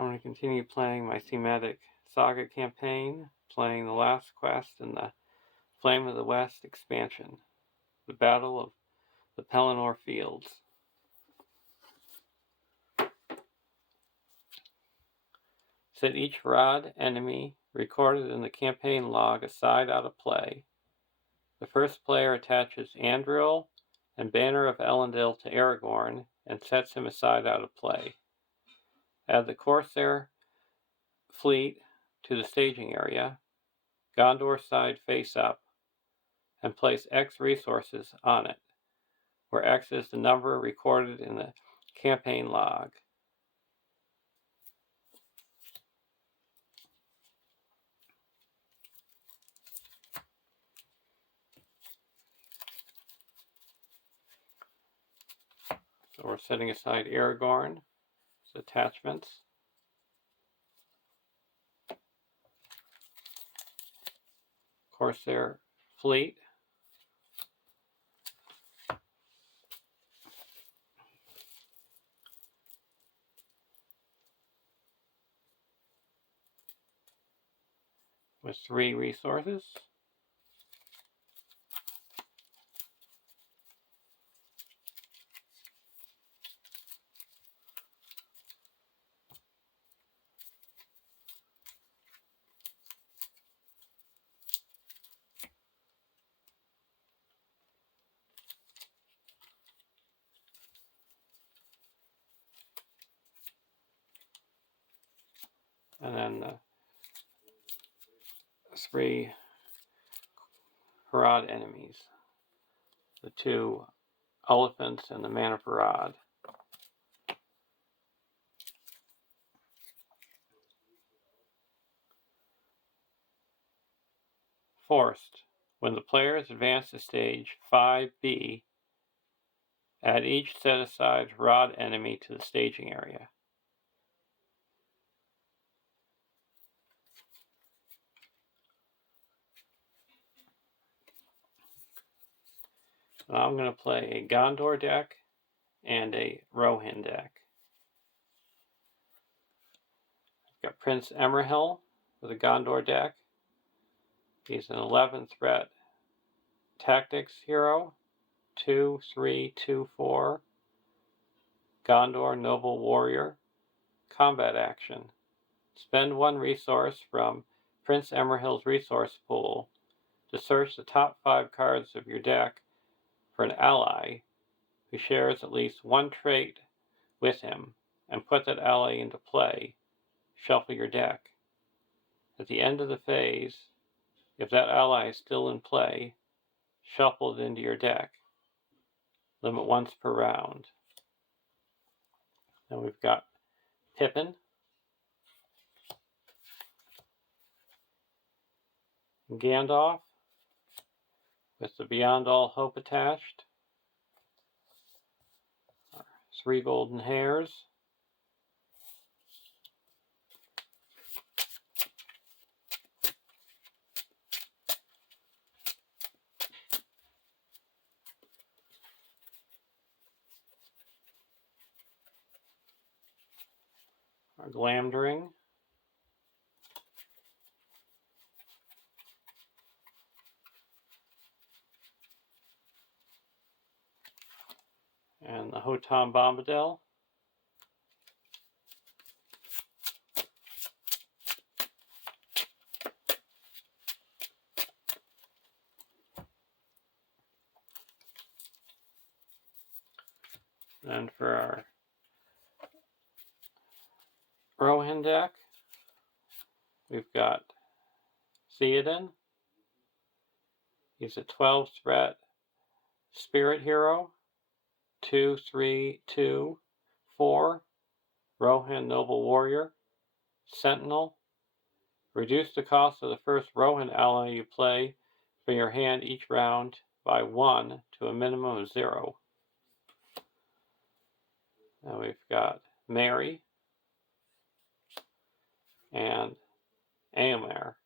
I'm going to continue playing my thematic saga campaign, playing the last quest in the Flame of the West expansion, the Battle of the Pelennor Fields. Set each rod enemy recorded in the campaign log aside out of play. The first player attaches Andril and Banner of Elendil to Aragorn and sets him aside out of play. Add the Corsair fleet to the staging area, Gondor side face up, and place X resources on it, where X is the number recorded in the campaign log. So we're setting aside Aragorn as attachments. Corsair fleet. With 3 resources. And then the 3 Harad enemies. The 2 elephants and the Man of Harad. Forced. When the players advance to stage 5B, add each set-aside Harad enemy to the staging area. Now I'm going to play a Gondor deck and a Rohan deck. I've got Prince Emerhill with a Gondor deck. He's an 11 threat tactics hero, 2/3/2/4, Gondor Noble Warrior, combat action. Spend 1 resource from Prince Emerhill's resource pool to search the top 5 cards of your deck for an ally who shares at least 1 trait with him, and put that ally into play. Shuffle your deck. At the end of the phase, if that ally is still in play, shuffle it into your deck. Limit once per round. Then we've got Pippin, Gandalf with the Beyond All Hope attached. 3 golden hairs. Our Glamdring. And the Hotam Bombadil. And for our Rohan deck, we've got Theoden. He's a 12 threat spirit hero, 2/3/2/4, Rohan Noble Warrior, Sentinel. Reduce the cost of the first Rohan ally you play from your hand each round by 1 to a minimum of 0. Now we've got Mary and Aomer.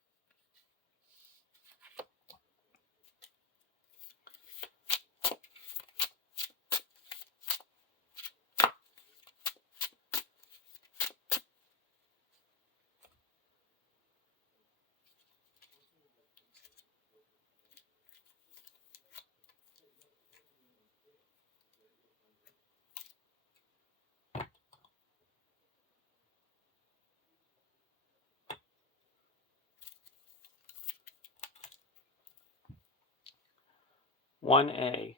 1A,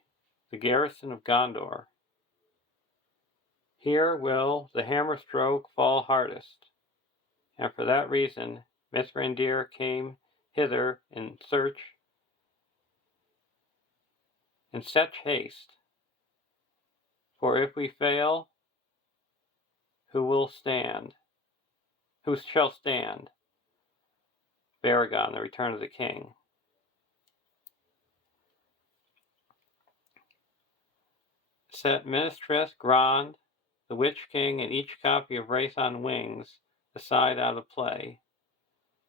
the garrison of Gondor. Here will the hammer stroke fall hardest, and for that reason Mithrandir came hither in such haste. For if we fail, who shall stand? Baragon, the return of the king. Set Mistress Grond, the Witch King, and each copy of Wraith on Wings aside out of play.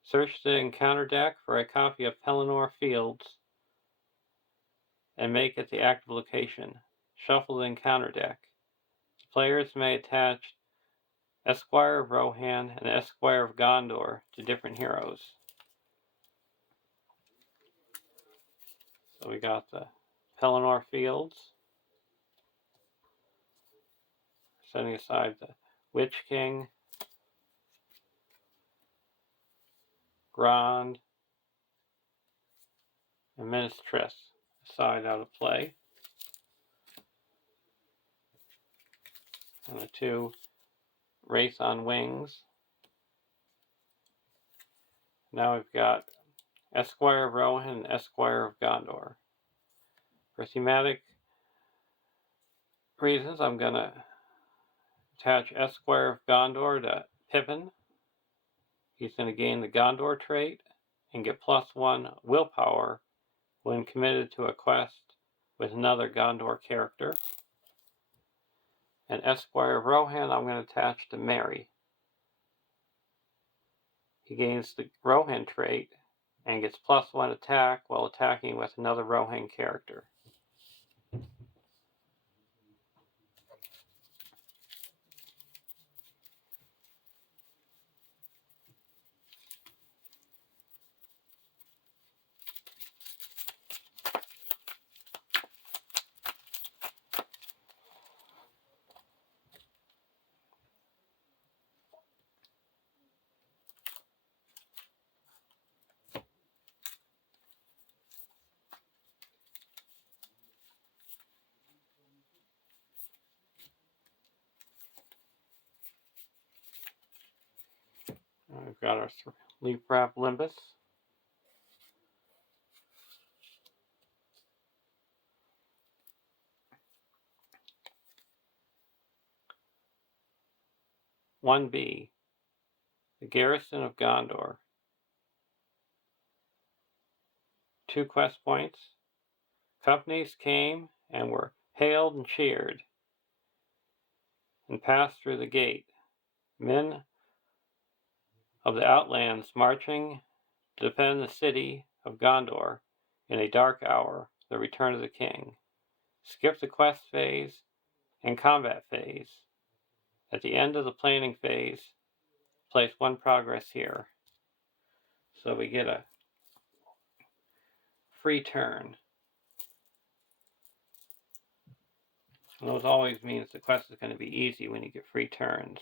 Search the encounter deck for a copy of Pelennor Fields and make it the active location. Shuffle the encounter deck. Players may attach Esquire of Rohan and Esquire of Gondor to different heroes. So we got the Pelennor Fields, setting aside the Witch King, Grond, and Mistress aside out of play. And the two Wraith on Wings. Now we've got Esquire of Rohan and Esquire of Gondor. For thematic reasons, I'm going to attach Esquire of Gondor to Pippin. He's going to gain the Gondor trait and get +1 willpower when committed to a quest with another Gondor character. And Esquire of Rohan I'm going to attach to Merry. He gains the Rohan trait and gets +1 attack while attacking with another Rohan character. We've got our Leaf Wrap Limbus. (1B), the Garrison of Gondor. 2 quest points. Companies came and were hailed and cheered and passed through the gate. Men of the Outlands marching to defend the city of Gondor in a dark hour, the return of the king. Skip the quest phase and combat phase. At the end of the planning phase, place 1 progress here. So we get a free turn. And those always means the quest is going to be easy when you get free turns.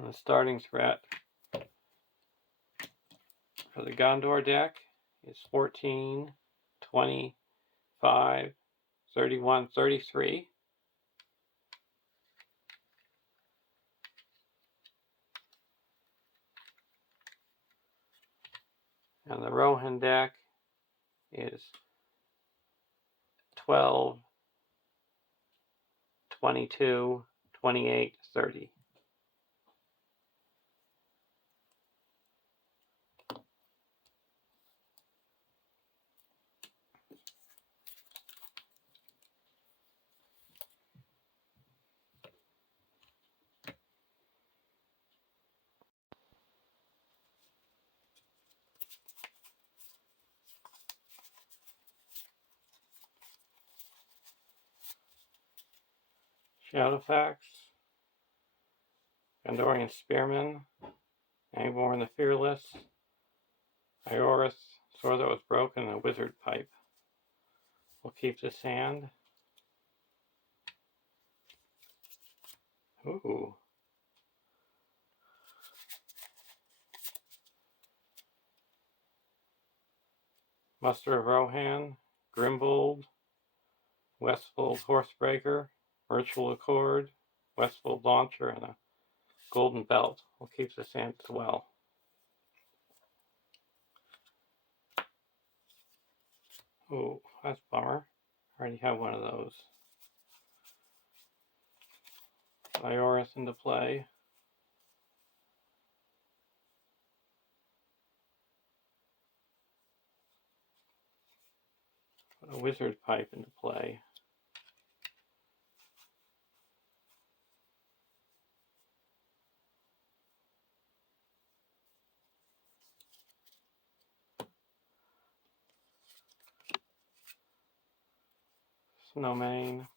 And the starting threat for the Gondor deck is 14, 25, 31, 33. And the Rohan deck is 12, 22, 28, 30. Shadowfax, Gondorian Spearman, Angborn the Fearless, Ioris, Sword That Was Broken, and a Wizard Pipe. We'll keep this hand. Ooh. Muster of Rohan, Grimbold, Westfold Horsebreaker, Virtual Accord, Westfold Launcher, and a Golden Belt. We'll keep this hand as well. Ooh, that's a bummer. I already have one of those. Ioris into play. Put a Wizard Pipe into play. Snowmane.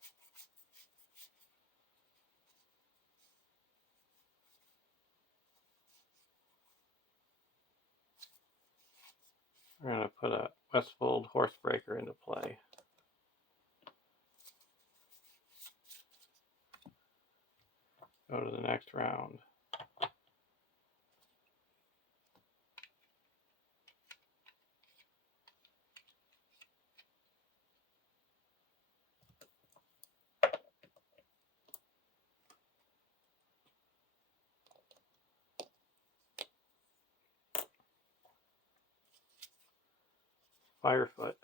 We're going to put a Westfold Horsebreaker into play. Go to the next round. Firefoot.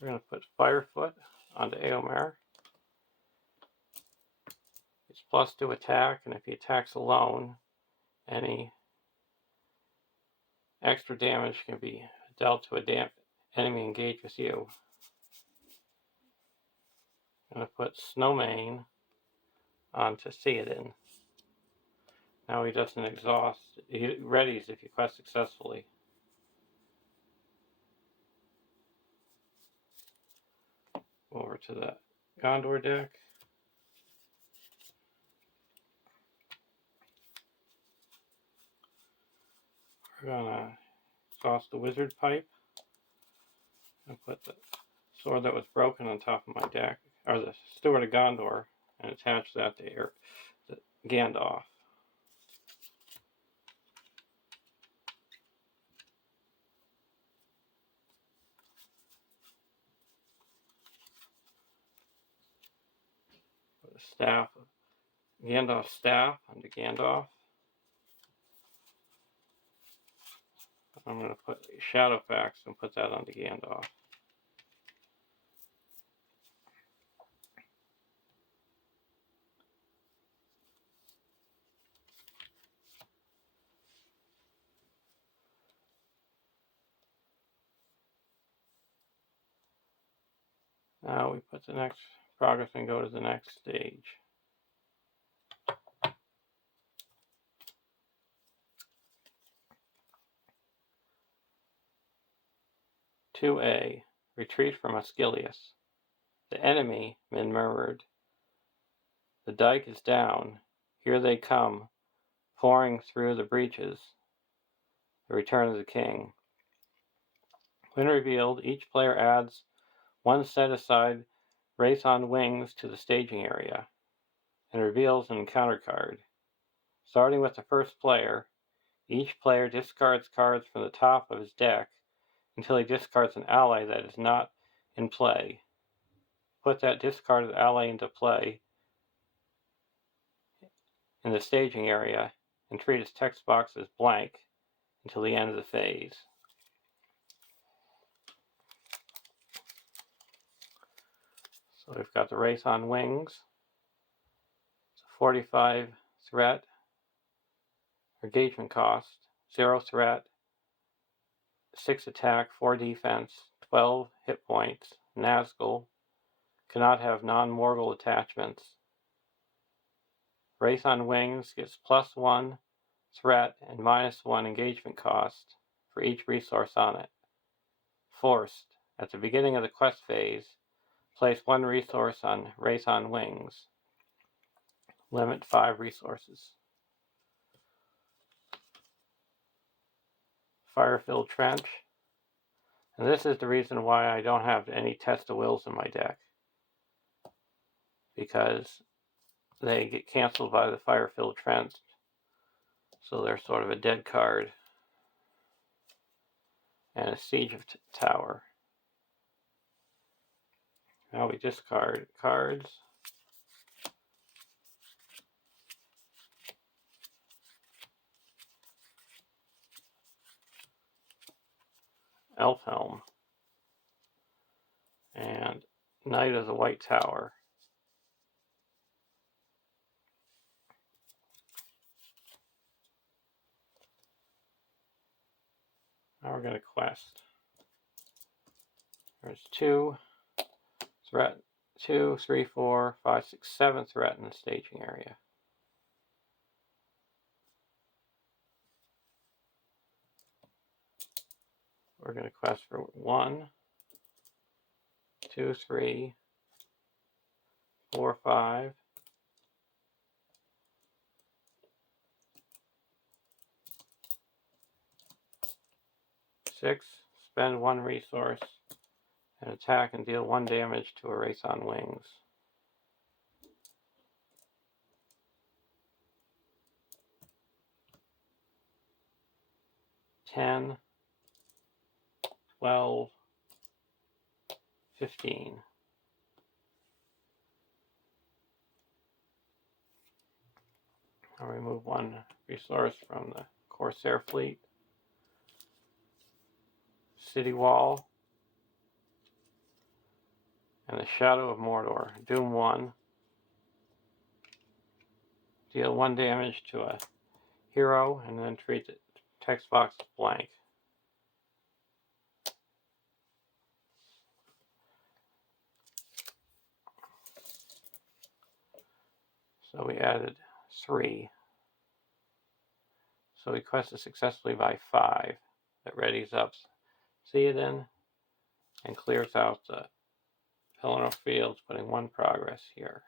We're going to put Firefoot onto Eomer. It's +2 attack, and if he attacks alone, any extra damage can be dealt to a enemy engaged with you. I'm going to put Snowmane onto Theoden. Now he doesn't exhaust. He readies if you quest successfully. Over to the Gondor deck. We're going to exhaust the Wizard Pipe and put the Sword That Was Broken on top of my deck, or the Steward of Gondor, and attach that to Gandalf. Put a staff, Gandalf's staff onto Gandalf. I'm going to put Shadowfax and put that onto Gandalf. Now we put the next progress and go to the next stage. "2A, retreat from Osgiliath. The enemy," Min murmured. "The dike is down. Here they come, pouring through the breaches. The return of the king." When revealed, each player adds one set-aside Wraith on Wings to the staging area, and reveals an encounter card. Starting with the first player, each player discards cards from the top of his deck until he discards an ally that is not in play. Put that discarded ally into play in the staging area and treat its text box as blank until the end of the phase. So we've got the Wraith on Wings. It's a 45 threat, engagement cost, 0 threat, 6 attack, 4 defense, 12 hit points, Nazgul, cannot have non-mortal attachments. Wraith on Wings gets +1 threat and -1 engagement cost for each resource on it. Forced, at the beginning of the quest phase, Place 1 resource on Race on Wings. Limit 5 resources. Fire-filled Trench. And this is the reason why I don't have any Test of Wills in my deck. Because they get canceled by the Fire-filled Trench. So they're sort of a dead card. And a Siege of Tower. Now we discard cards. Elfhelm. And Knight of the White Tower. Now we're going to quest. There's 2 threat, 2, 3, 4, 5, 6, 7 threat in the staging area. We're going to quest for 1, 2, 3, 4, 5. 6, spend 1 resource and attack and deal 1 damage to a Race on Wings. 10, 12, 15. I'll remove 1 resource from the Corsair fleet. City Wall. And the Shadow of Mordor. Doom 1. Deal 1 damage to a hero and then treat the text box blank. So we added 3. So we quested successfully by 5. That readies up Theoden and clears out the Pelennor Fields, putting 1 progress here.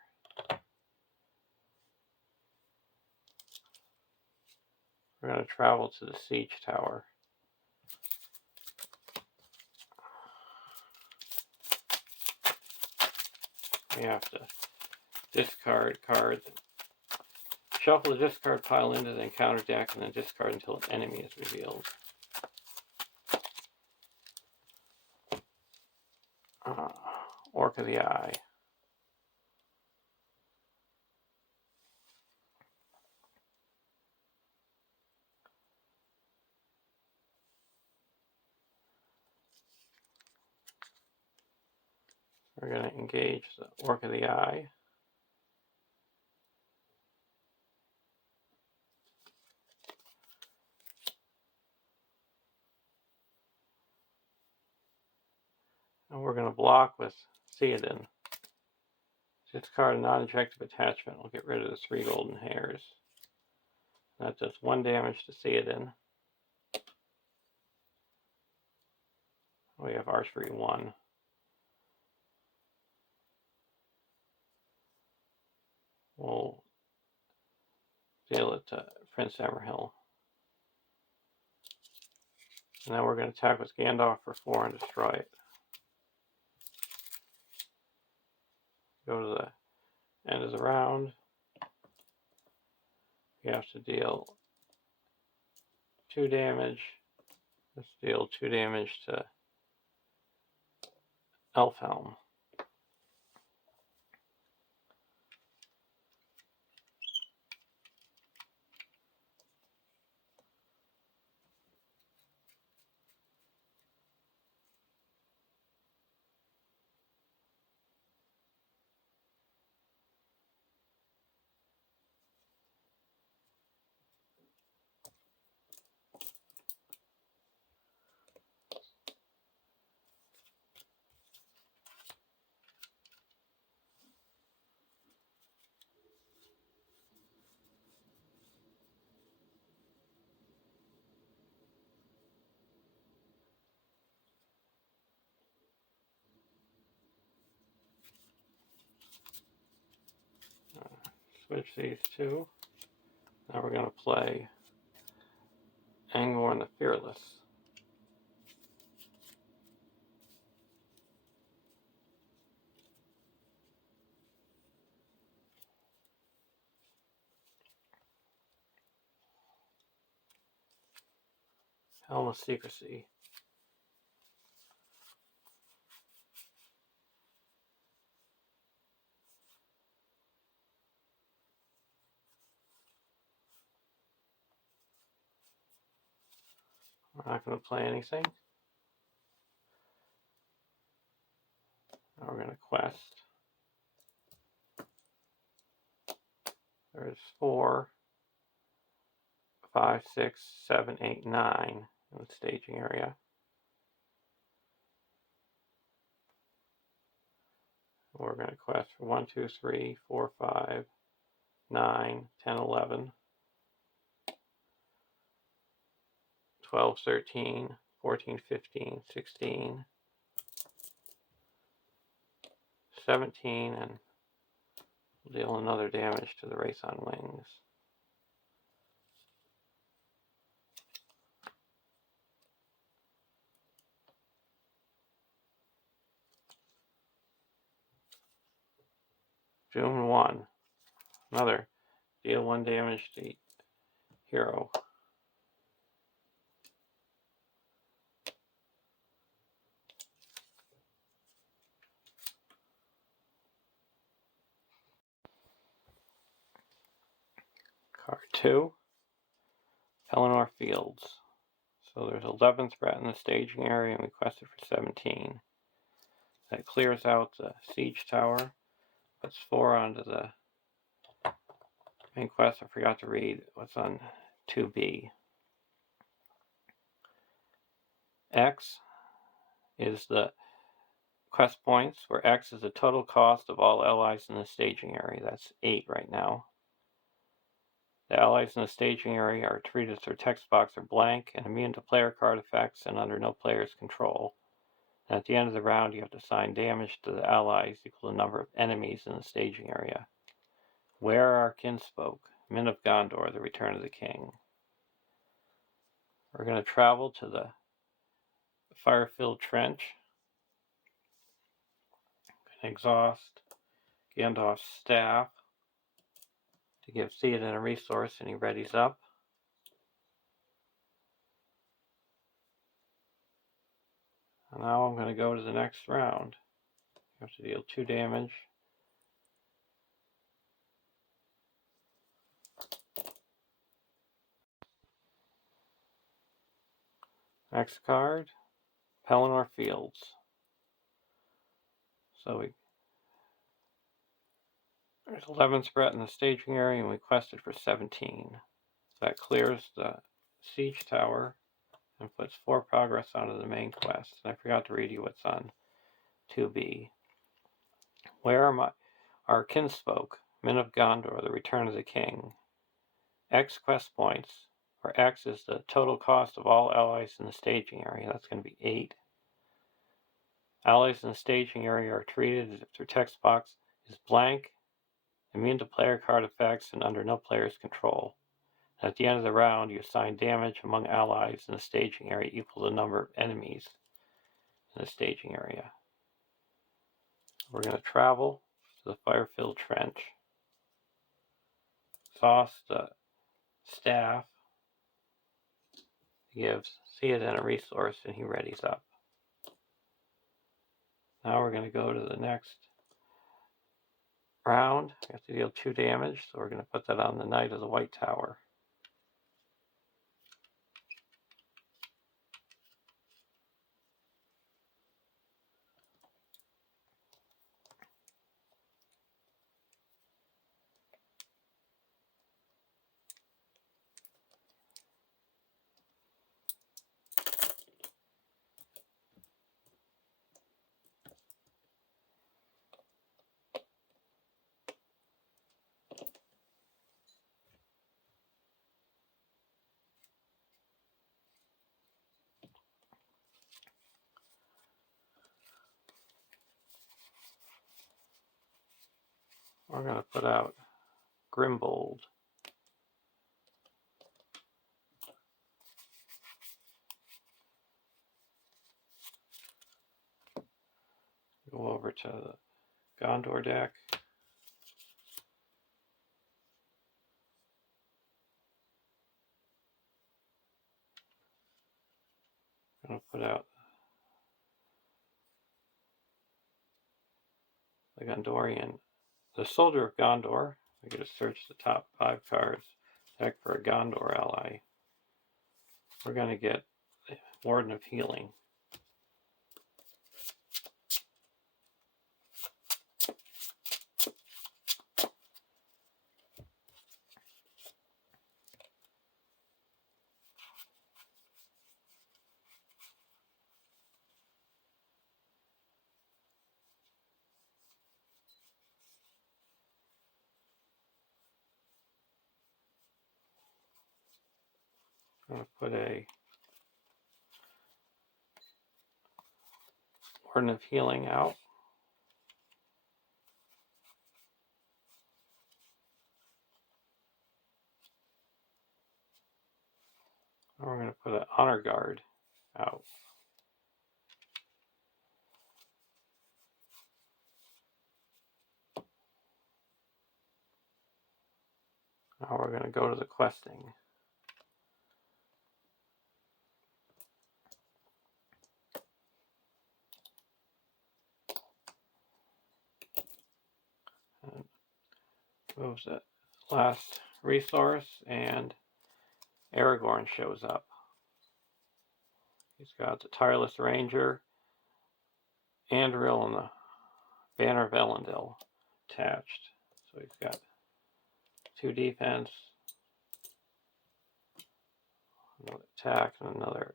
We're going to travel to the Siege Tower. We have to discard cards. Shuffle the discard pile into the encounter deck and then discard until an enemy is revealed. Orc of the Eye. We're going to engage the Orc of the Eye. And we're going to block with Theoden. Discard a non-objective attachment. We'll get rid of the 3 golden hairs. That does 1 damage to Theoden. We have Archery 1. We'll deal it to Prince Emerhill. And then we're going to attack with Gandalf for 4 and destroy it. Go to the end of the round. We have to deal 2 damage. Let's deal 2 damage to Elfhelm. switch these two. Now we're going to play Pelennor the Fearless. Helm of Secrecy. We're not going to play anything. Now we're going to quest. There's 4, 5, 6, 7, 8, 9 in the staging area. We're going to quest for 1, 2, 3, 4, 5, 9, 10, 11, 12, 13, 14, 15, 16, 17, and deal another damage to the Race on Wings. June 1. Another. Deal 1 damage to hero. Card 2. Pelennor Fields. So there's 11 threat in the staging area, and we quested for 17. That clears out the siege tower. Puts 4 onto the main quest. I forgot to read what's on 2B. X is the quest points, where X is the total cost of all allies in the staging area. That's 8 right now. The allies in the staging area are treated as their text box are blank and immune to player card effects and under no player's control. And at the end of the round, you have to assign damage to the allies equal to the number of enemies in the staging area. Where our kinsfolk? Men of Gondor, the Return of the King. We're going to travel to the fire-filled trench. Exhaust Gandalf's staff to give Theoden a resource, and he readies up. And now I'm going to go to the next round. You have to deal 2 damage. Next card, Pelennor Fields. So there's 11 threat in the staging area, and we quested for 17. That clears the siege tower and puts 4 progress onto the main quest. And I forgot to read you what's on 2B. Where are our kinsfolk? Men of Gondor, the Return of the King. X quest points, where X is the total cost of all allies in the staging area. That's going to be 8. Allies in the staging area are treated as if their text box is blank, immune to player card effects, and under no player's control. At the end of the round, you assign damage among allies in the staging area equal to the number of enemies in the staging area. We're going to travel to the fire-filled trench. Exhaust the staff. He gives Theoden a resource, and he readies up. Now we're going to go to the next round. We have to deal 2 damage, so we're going to put that on the Knight of the White Tower. We're going to put out Grimbold. Go over to the Gondor deck. I'm going to put out the Gondorian, the Soldier of Gondor. We're going to search the top 5 cards, deck for a Gondor ally. We're going to get the Warden of Healing. I'm going to put a Warden of Healing out. And we're going to put an Honor Guard out. Now we're going to go to the questing. And moves that last resource, and Aragorn shows up. He's got the Tireless Ranger, Anduril, and the Banner of Elendil attached. So he's got 2 defense, another attack, and another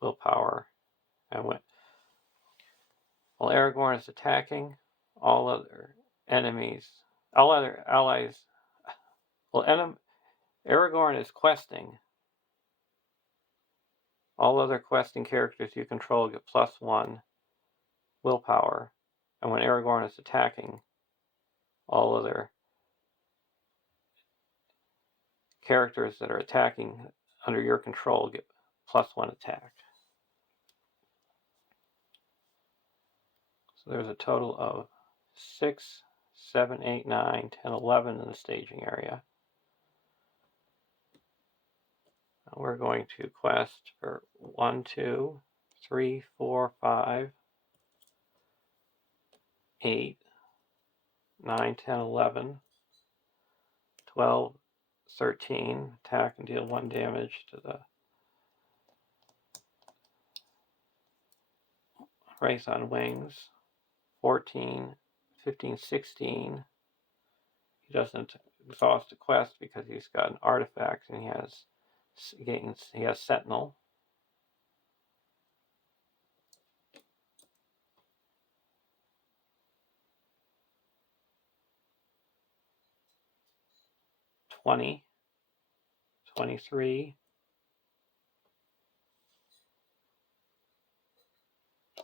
willpower. And while Aragorn is attacking, all other allies, Aragorn is questing. All other questing characters you control get +1 willpower. And when Aragorn is attacking, all other characters that are attacking under your control get +1 attack. So there's a total of 6, 7, 8, 9, 10, 11 in the staging area. And we're going to quest for 1, 2, 3, 4, 5, 8, 9, 10, 11, 12, 13, attack and deal 1 damage to the Wraith on Wings, 14, 15, 16. He doesn't exhaust a quest because he's got an artifact and he has Sentinel. $20, 23,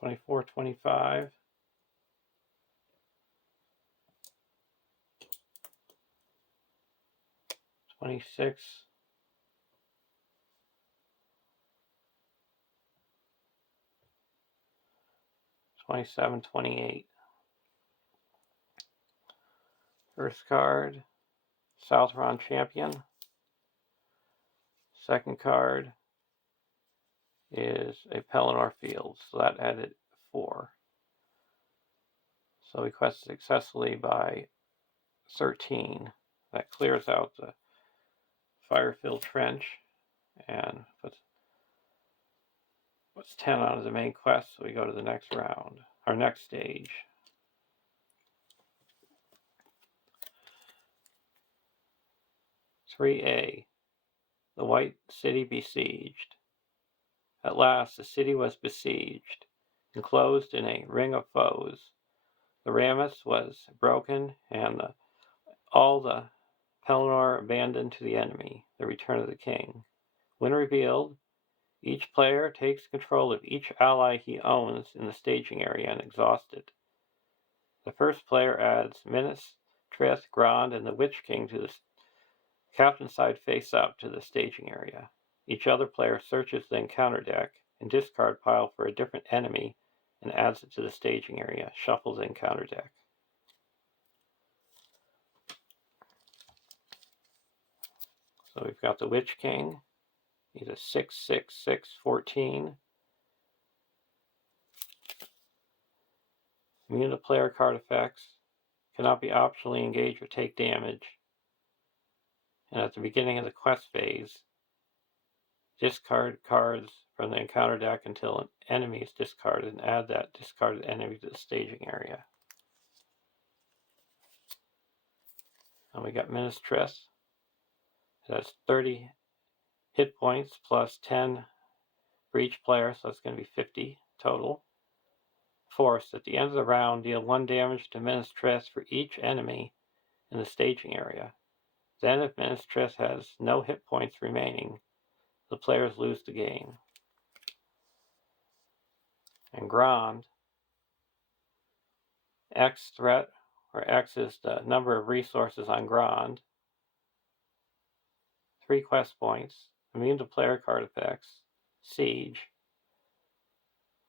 24, 25, 26, 27, 28. First card, Southron Champion. Second card is a Pelennor Fields, so that added 4. So we quest successfully by 13. That clears out the Fire-filled Trench and puts 10 on the main quest, so we go to the next round, our next stage. "3A. The White City Besieged. At last the city was besieged, enclosed in a ring of foes. The Ramus was broken, and all the Pelennor abandoned to the enemy. The return of the king. When revealed, each player takes control of each ally he owns in the staging area and exhausts it. The first player adds Tress, Grand, and the Witch King to the captain's side face up to the staging area. Each other player searches the encounter deck and discard pile for a different enemy and adds it to the staging area. Shuffles the encounter deck. So we've got the Witch King. He's a 6/6/6/14. Immune to player card effects. Cannot be optionally engaged or take damage. And at the beginning of the quest phase, discard cards from the encounter deck until an enemy is discarded and add that discarded enemy to the staging area. And we got Ministress. That's 30 hit points plus 10 for each player, so it's going to be 50 total. Force. At the end of the round, deal 1 damage to Ministress for each enemy in the staging area. Then, if Ministress has no hit points remaining, the players lose the game. And Grand. X threat, where X is the number of resources on Grand. 3 quest points. Immune to player card effects. Siege.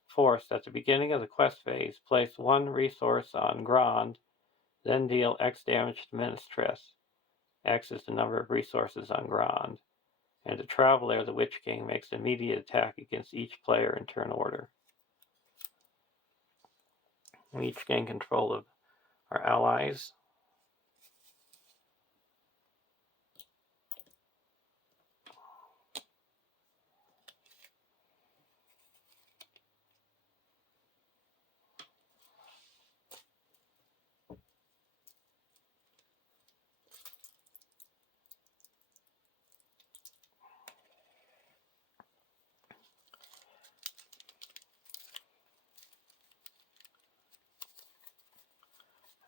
Force. At the beginning of the quest phase, place 1 resource on Grand, then deal X damage to Ministress. X is the number of resources on Grand. And the Traveler, the Witch King, makes an immediate attack against each player in turn order. We each gain control of our allies.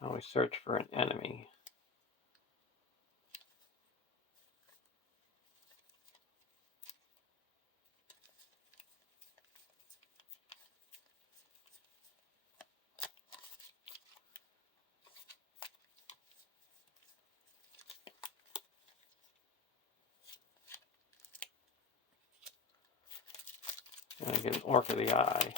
Now we search for an enemy. And I get an Orc of the Eye.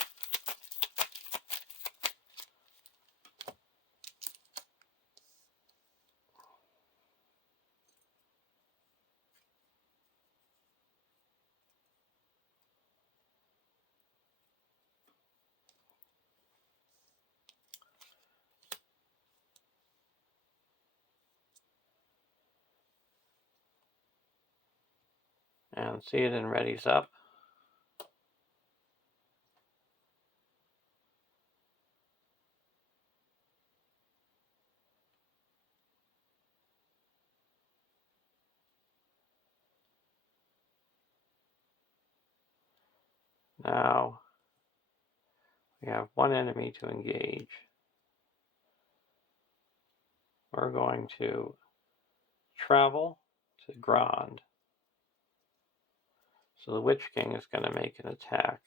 And see it and readies up. Now we have 1 enemy to engage. We're going to travel to Grand. So the Witch King is going to make an attack.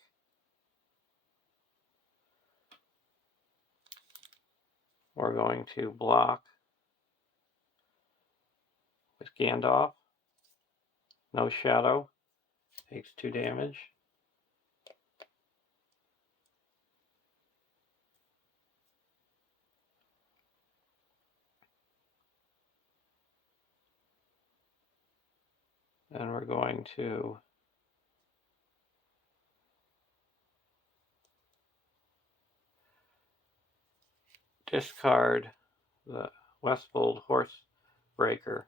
We're going to block with Gandalf. No shadow. Takes 2 damage. Then we're going to discard the Westfold Horsebreaker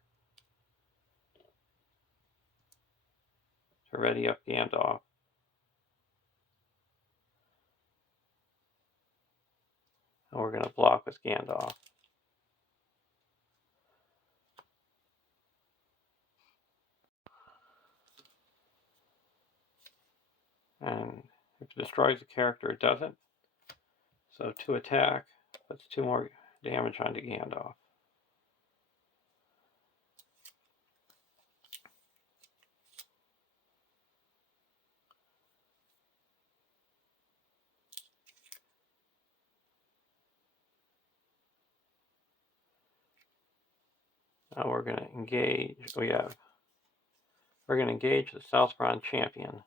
to ready up Gandalf. And we're going to block with Gandalf. And if it destroys the character, it doesn't. So to attack, puts 2 more damage onto Gandalf. Now we're going to engage. We're going to engage the Southbound champion.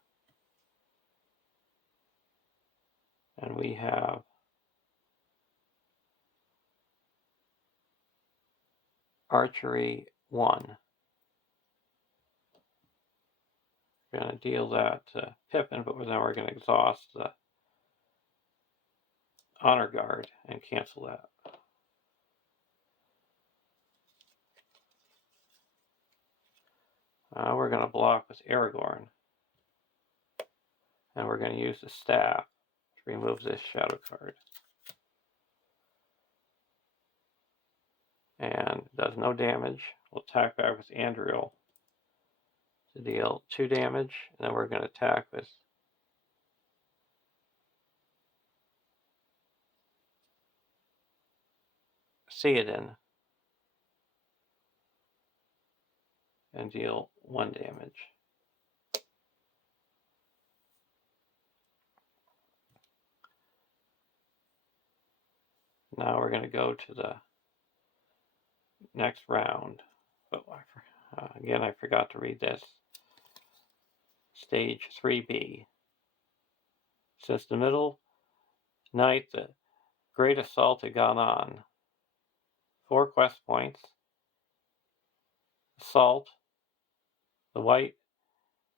And we have Archery 1. We're going to deal that to Pippin, but then we're going to exhaust the Honor Guard and cancel that. We're going to block with Aragorn. And we're going to use the staff to remove this shadow card. And it does no damage. We'll attack back with Andriel to deal 2 damage. And then we're going to attack with Theoden and deal 1 damage. Now we're going to go to the next round. Oh, again, I forgot to read this. Stage 3B. Since the middle night, the great assault had gone on. 4 quest points. Assault. The White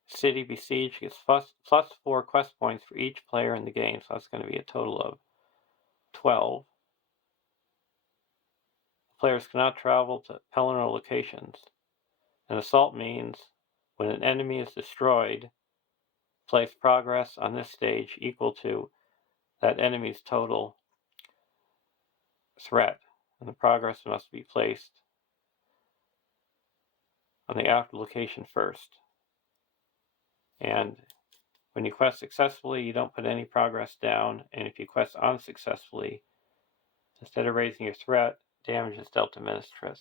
City Besieged gets plus 4 quest points for each player in the game, so that's going to be a total of 12. Players cannot travel to Pelennor locations. An assault means when an enemy is destroyed, place progress on this stage equal to that enemy's total threat, and the progress must be placed on the after location first. And when you quest successfully, you don't put any progress down, and if you quest unsuccessfully, instead of raising your threat, damage is dealt to Ministress.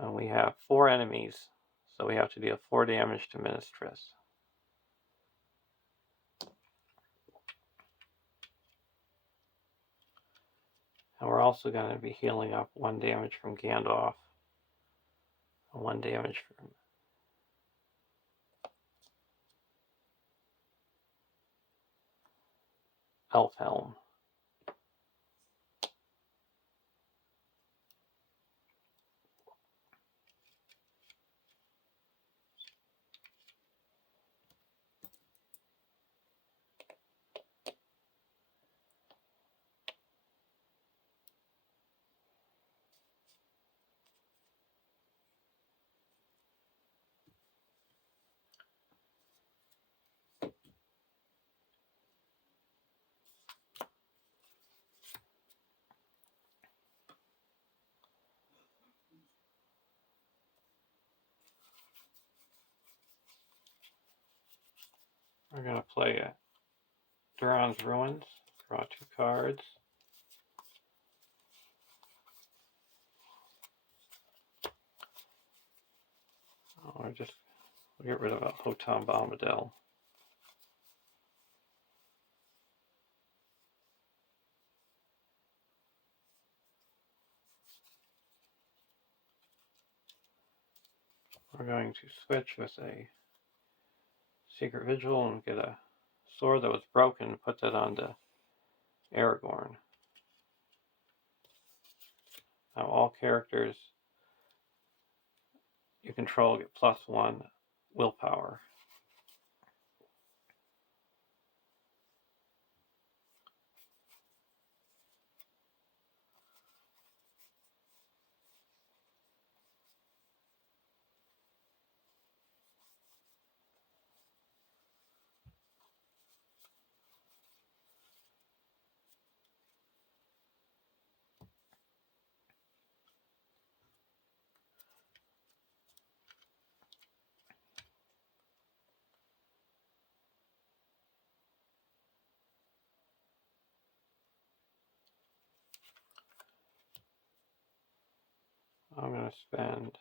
And we have 4 enemies, so we have to deal 4 damage to Ministress. And we're also going to be healing up 1 damage from Gandalf, and 1 damage from Elfhelm. We're going to play Duran's Ruins, draw 2 cards. We'll get rid of a Hotam Bombadil. We're going to switch with a Secret Vigil and get a sword that was broken and put that onto Aragorn. Now all characters you control get +1 willpower. I'm going to spend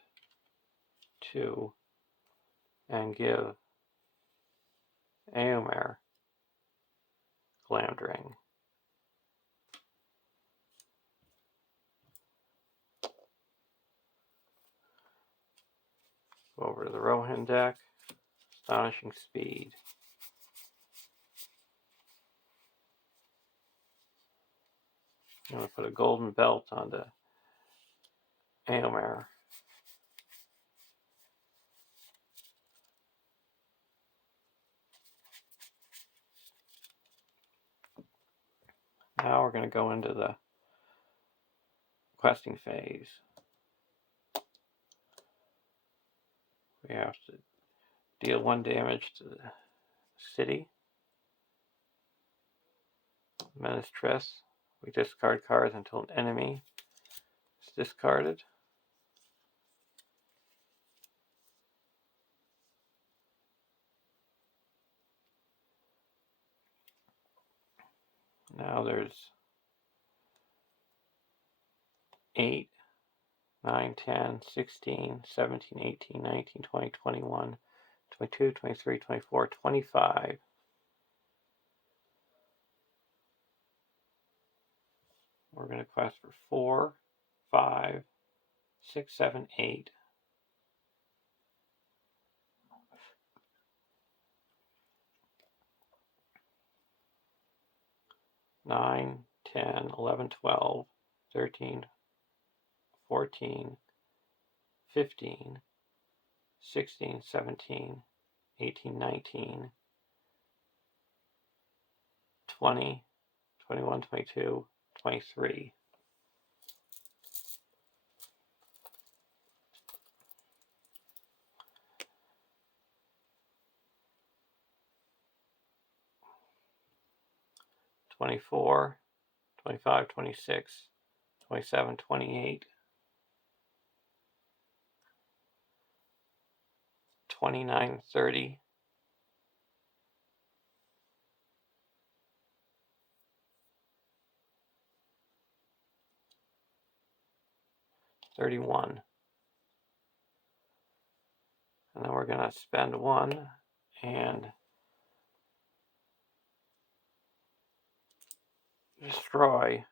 2 and give Éomer Glamdring. Go over to the Rohan deck. Astonishing Speed. I'm going to put a golden belt onto Aomer. Now we're going to go into the questing phase. We have to deal 1 damage to the city. Menestress. We discard cards until an enemy is discarded. Now there's 8, 9, 10, 16, 17, 18, 19, 20, 21, 22, 23, 24, 25. We're going to quest for 4, 5, 6, 7, 8. 9, 10, 11, 12, 13, 14, 15, 16, 17, 18, 19, 20, 21, 22, 23. $24, $25, $26, $27, $28, $29, $30, $31. And then we're going to spend 1 and destroy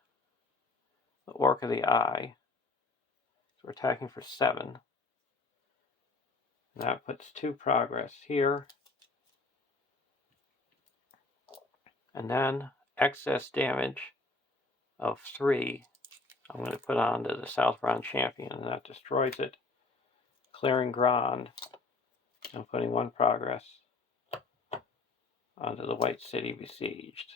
the Orc of the Eye. So we're attacking for 7. And that puts 2 progress here. And then excess damage of 3 I'm going to put onto the South Bronze Champion, and that destroys it. Clearing Grand. I'm putting 1 progress onto the White City Besieged.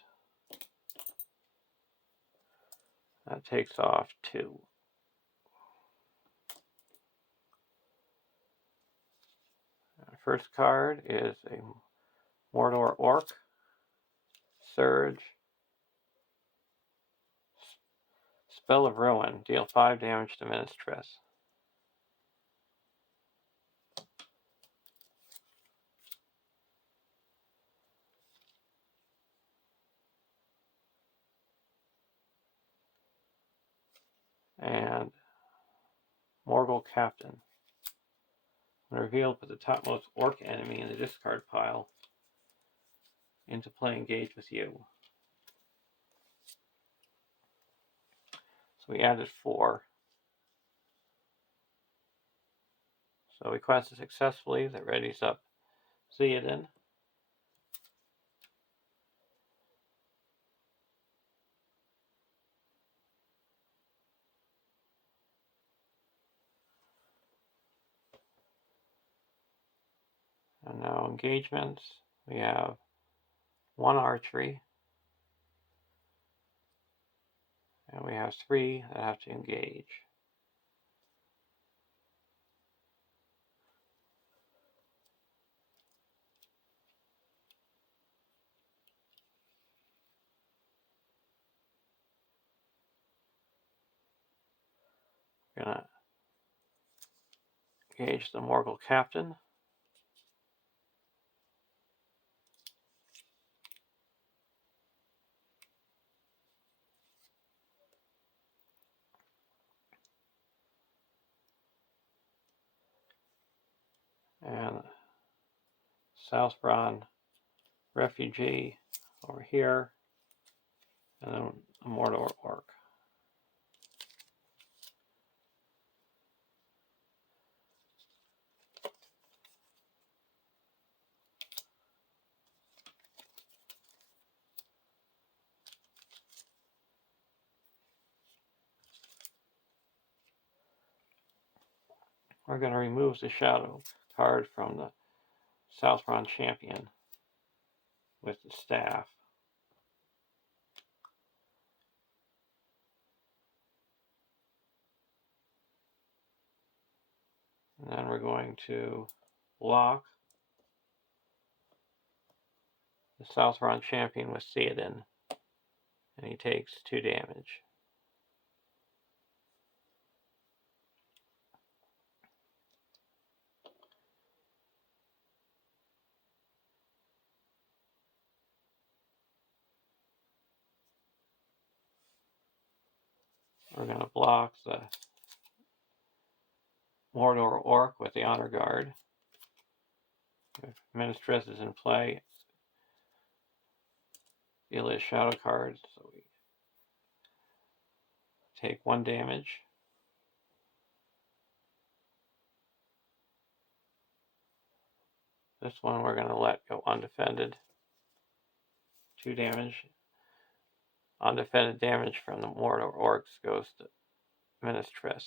That takes off 2. Our first card is a Mordor Orc. Surge. Spell of Ruin. Deal 5 damage to Menestress. And Morgul Captain. When revealed, put the topmost Orc enemy in the discard pile into play engage with you. So we added 4. So we quested successfully. That readies up Theoden. And now engagements. We have 1 archery. And we have 3 that have to engage. We're going to engage the Morgul Captain. And South Bronze Refugee over here. And then a Mordor Orc. We're going to remove the shadow card from the Southron champion with the staff. And then we're going to block the Southron champion with Theoden, and he takes 2 damage. We're going to block the Mordor Orc with the Honor Guard. If Ministress is in play, deal his shadow cards, so we take 1 damage. This one we're going to let go undefended. 2 damage. Undefended damage from the Mordor Orcs goes to Ministress.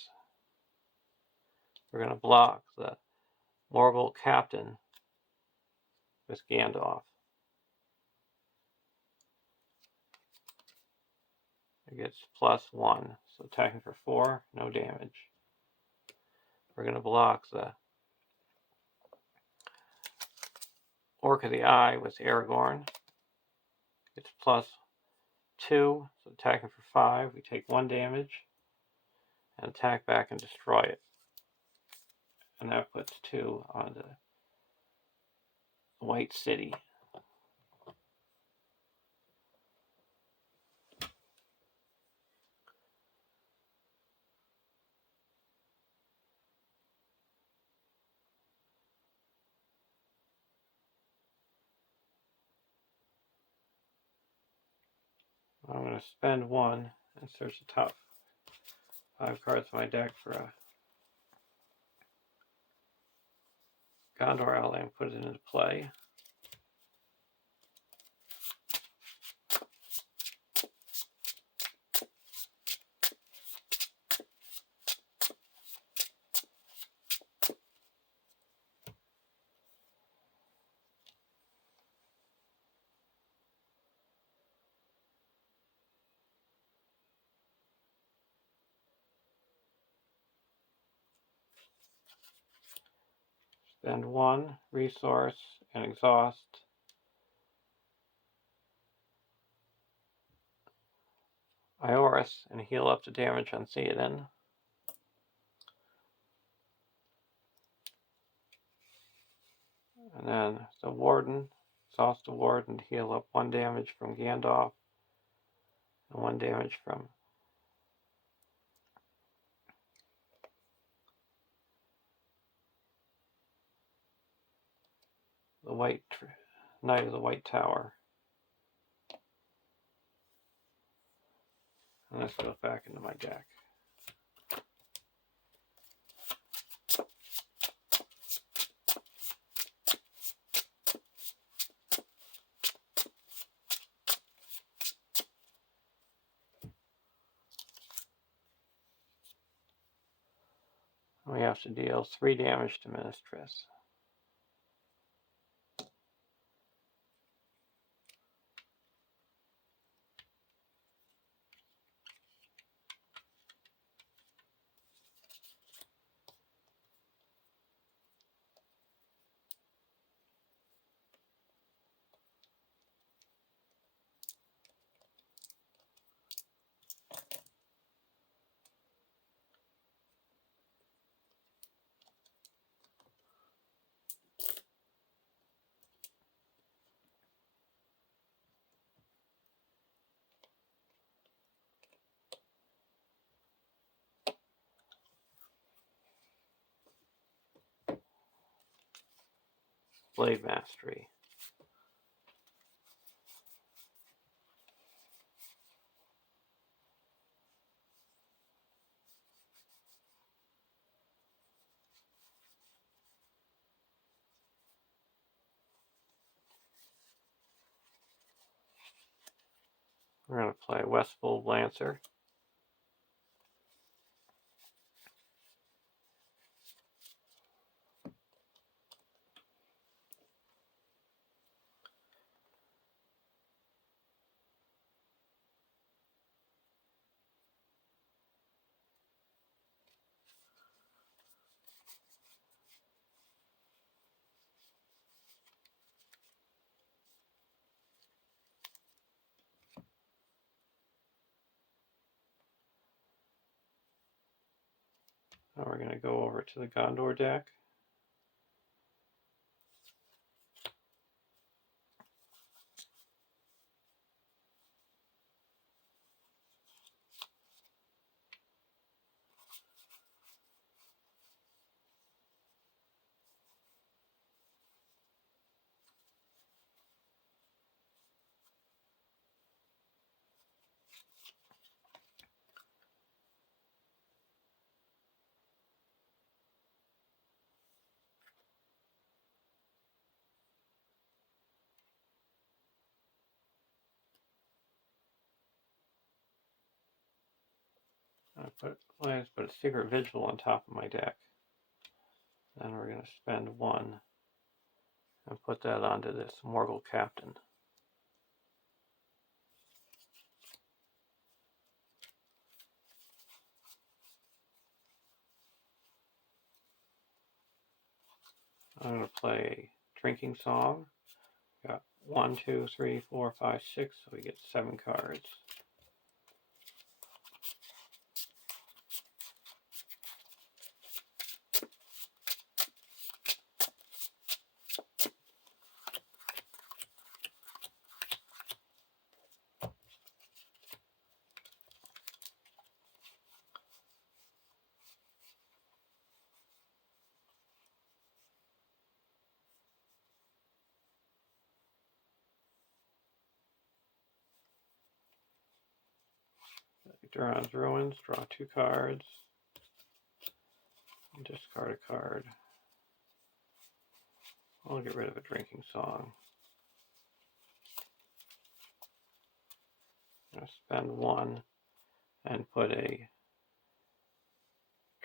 We're going to block the Morgul Captain with Gandalf. It gets +1, so attacking for 4, no damage. We're going to block the Orc of the Eye with Aragorn. It's +2, so attacking for 5, we take 1 damage, and attack back and destroy it. And that puts 2 on the White City. I'm going to spend 1 and search the top 5 cards of my deck for a Gondor ally and put it into play. Spend 1 resource and exhaust Ioris and heal up the damage on Theoden. And then the Warden, exhaust the Warden to heal up 1 damage from Gandalf and 1 damage from the Knight of the White Tower. And this goes back into my deck. We have to deal 3 damage to Ministress. Blade Mastery. We're going to play Westfold Lancer. Now we're going to go over to the Gondor deck. Let's put a secret vigil on top of my deck. Then we're going to spend 1 and put that onto this Morgul Captain. I'm going to play Drinking Song. Got 1, 2, 3, 4, 5, 6, so we get 7 cards. Duran's Ruins, draw 2 cards, and discard a card. I'll get rid of a Drinking Song. I'll spend 1 and put a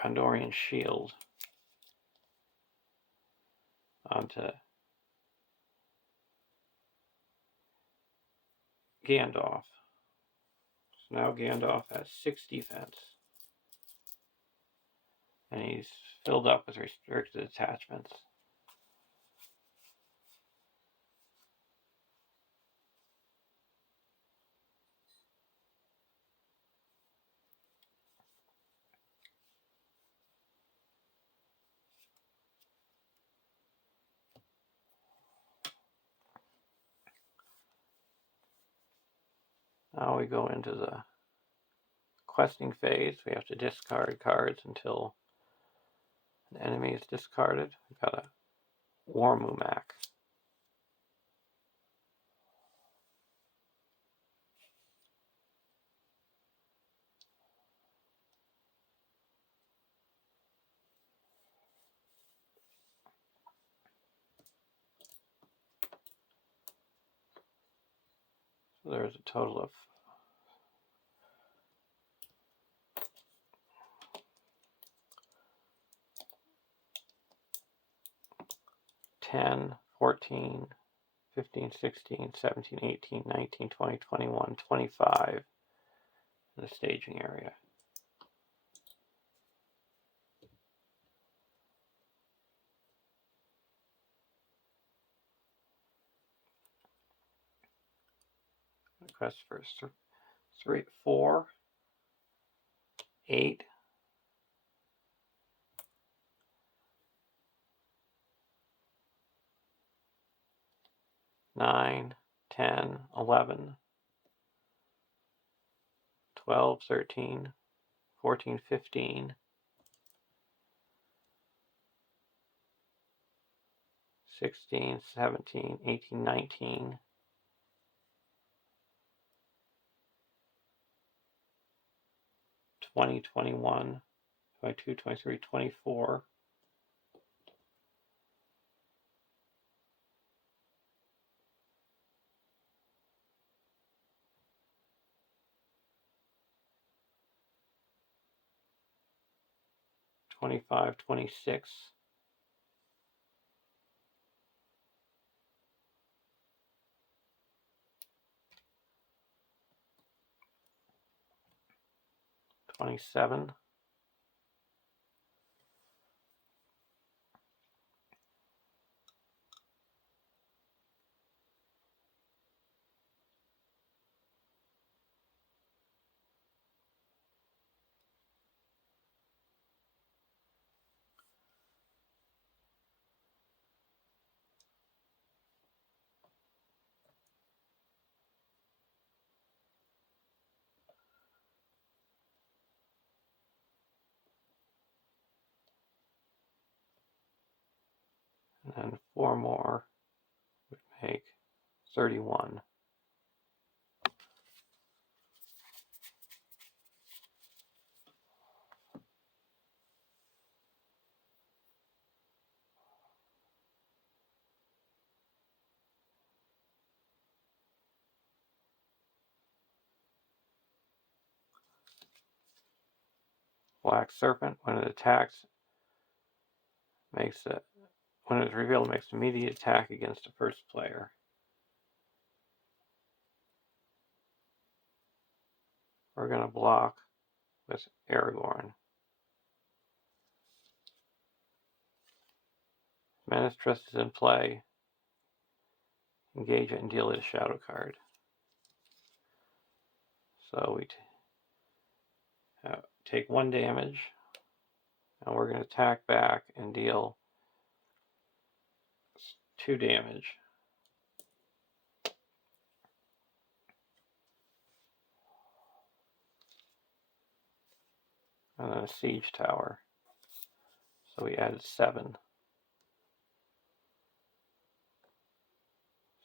Gondorian Shield onto Gandalf. So now Gandalf has 6 defense. And he's filled up with restricted attachments. Now we go into the questing phase. We have to discard cards until an enemy is discarded. We've got a War Mumak. So there's a total of 10, 14, 15, 16, 17, 18, 19, 20, 21, 25 in the staging area. Request for 3, 4, 8, 9, 10, 11, 12, 13, 14, 15, 16, 17, 18, 19, 20, 21, 22, 23, 24, 25, 26, 27, And 4 more would make 31. Black Serpent, when it attacks, when it's revealed, it makes an immediate attack against the first player. We're going to block with Aragorn. Menestress is in play. Engage it and deal it a shadow card. So we take 1 damage, and we're going to attack back and deal 2 damage. And then a siege tower. So we added 7.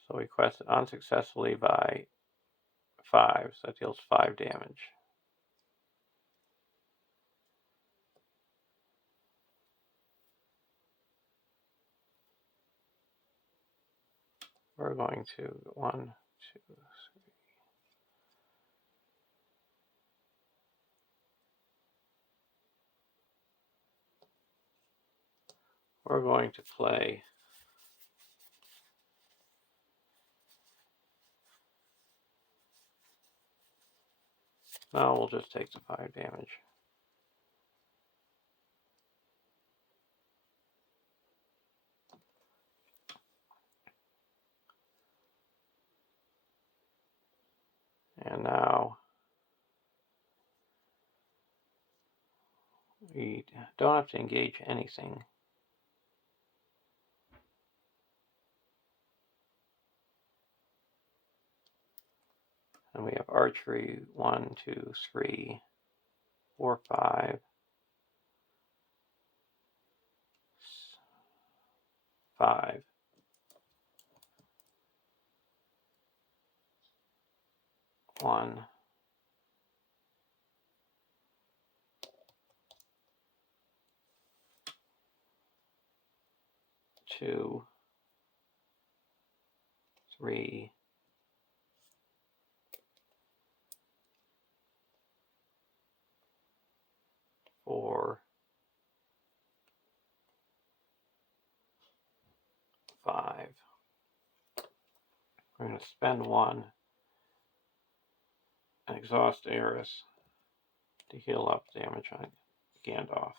So we quested unsuccessfully by 5, so that deals 5 damage. We're going to 1, 2, 3. We're going to play no, we'll just take the 5 damage. And now we don't have to engage anything. And we have archery 1, 2, 3, 4, 5, 5. 1, 2, 3, 4, 5. We're going to spend 1 and exhaust Eris to heal up damage on Gandalf.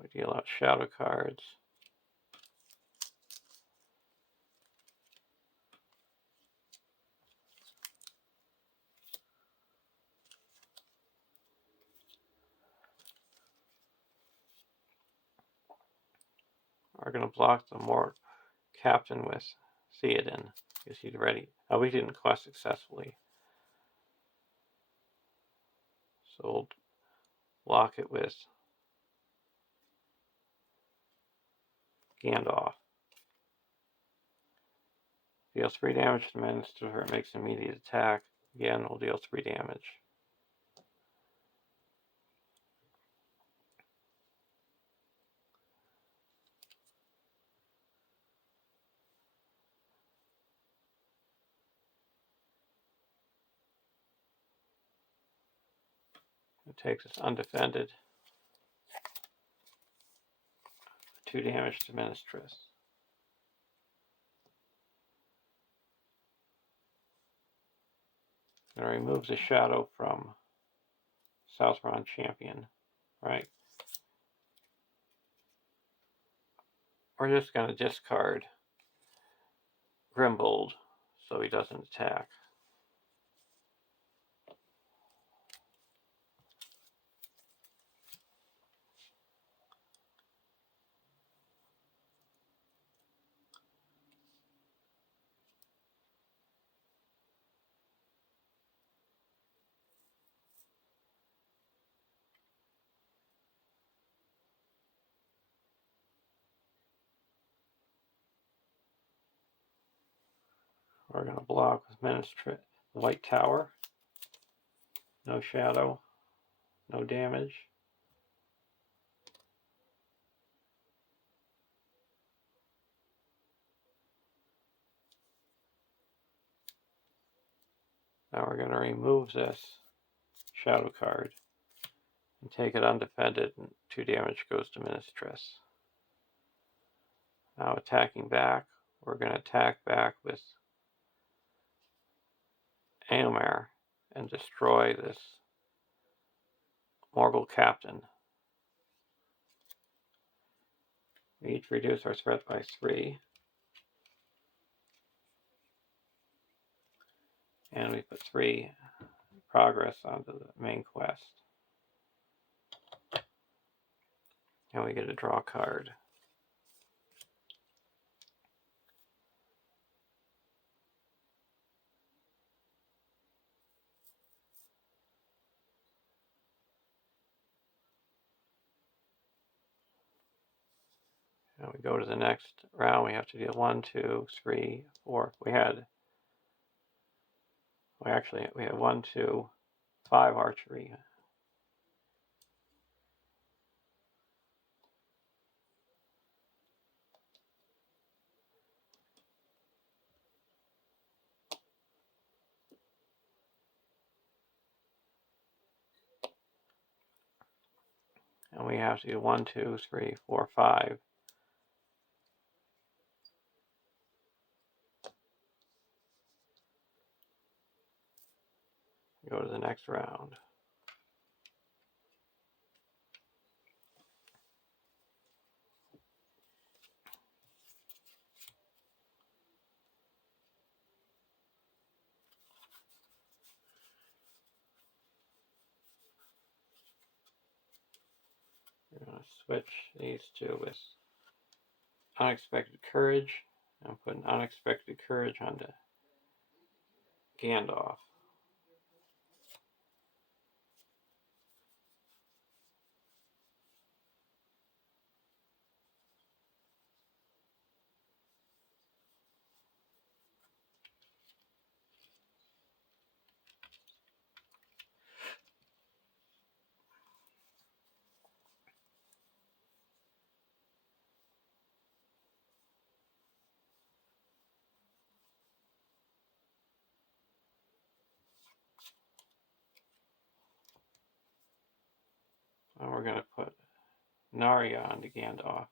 We deal out shadow cards. We're going to block the Mort Captain with Theoden because he's ready. Oh, we didn't quest successfully. So we'll block it with Gandalf. Deals 3 damage to the Minister. It makes an immediate attack. Again, we'll deal 3 damage. It takes us undefended. 2 damage to Ministress. And removes a shadow from Southron Champion. Right. We're just going to discard Grimbold so he doesn't attack. We're going to block with White Tower. No shadow, no damage. Now we're going to remove this shadow card and take it undefended, and 2 damage goes to Ministress. Now attacking back, we're going to attack back with Aomar and destroy this Morgul Captain. We each reduce our threat by 3. And we put 3 progress onto the main quest. And we get to draw a card. And we go to the next round. We have to deal 1, 2, 3, 4. We had 1, 2, 5 archery. And we have to do 1, 2, 3, 4, 5. Go to the next round. We're going to switch these two with Unexpected Courage, and put an Unexpected Courage onto Gandalf. And we're going to put Narya onto Gandalf.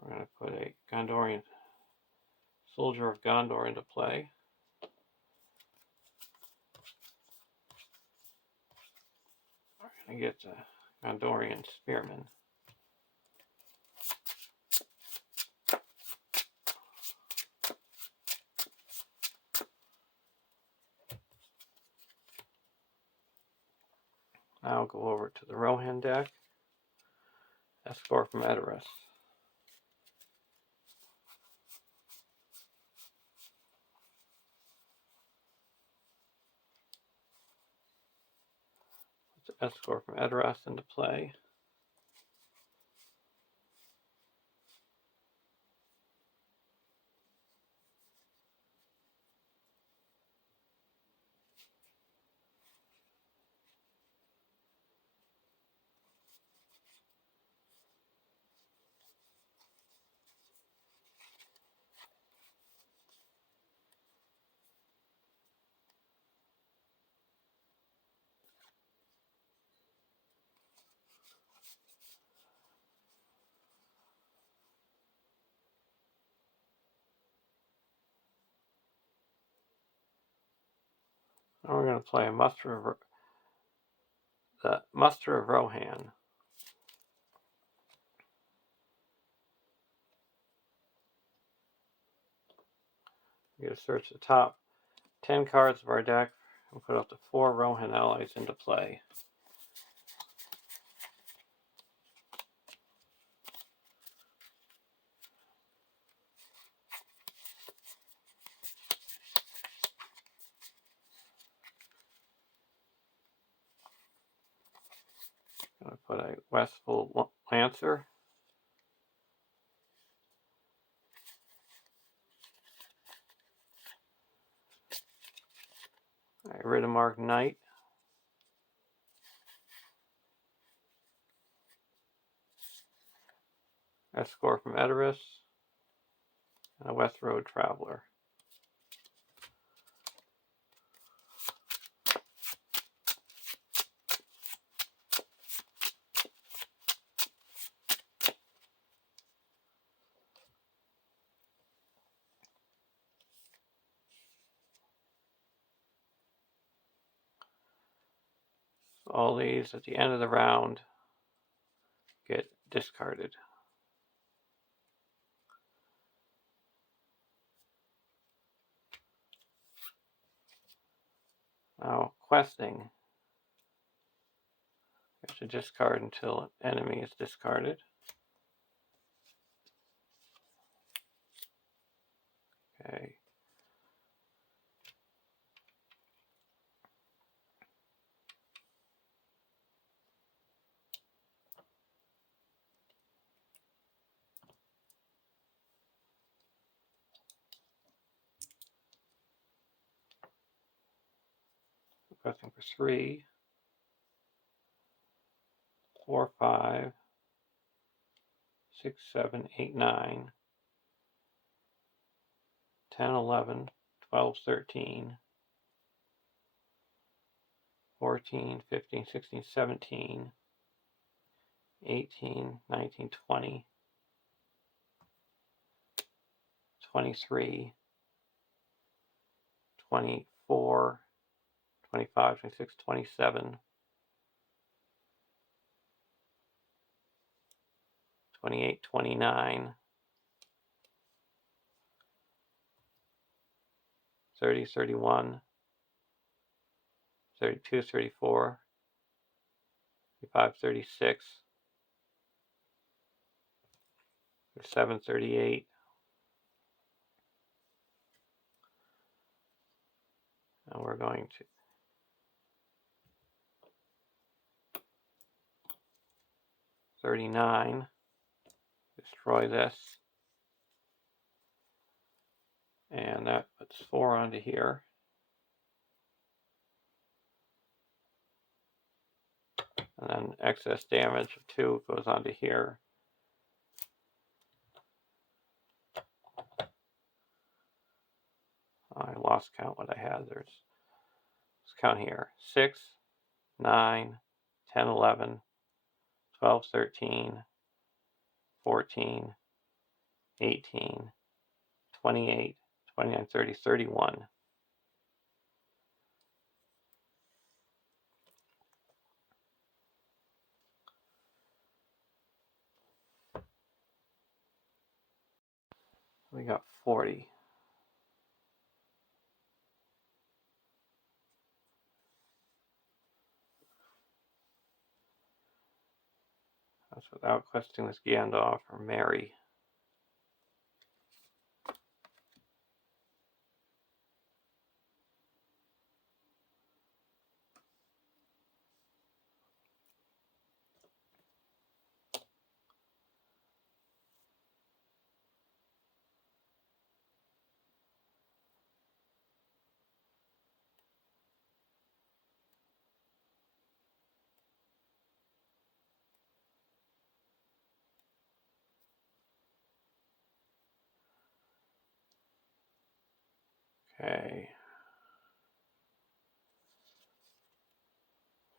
We're going to put a Gondorian Soldier of Gondor into play. We're going to get the Gondorian Spearman. Now I'll go over to the Rohan deck. Escort from Edoras. Put Escort from Edoras into play. Now we're going to play the Muster of Rohan. We're going to search the top 10 cards of our deck and put up to 4 Rohan allies into play. I'm going to put a Westful Lancer. A Riddermark Knight. Escort from Edoras. And a West Road Traveler. All these at the end of the round get discarded. Now, questing. You have to discard until an enemy is discarded. Okay. Questing for 3, 4, 5, 6, 7, 8, 9, 10, 11, 12, 13, 14, 15, 16, 17, 18, 19, 20, 23, 24, 25, 26, 27, 28, 29, 30, 31, 32, 34, 35, 36, 37, 38, and we're going to $39, destroy this, and that puts 4 onto here. And then excess damage of 2 goes onto here. I lost count what I had. Let's count here. 6, 9, 10, 11, 12, 13, 14, 18, 28, 29, 30, 31. We got 40. That's without questing this Gandalf or Mary. Okay.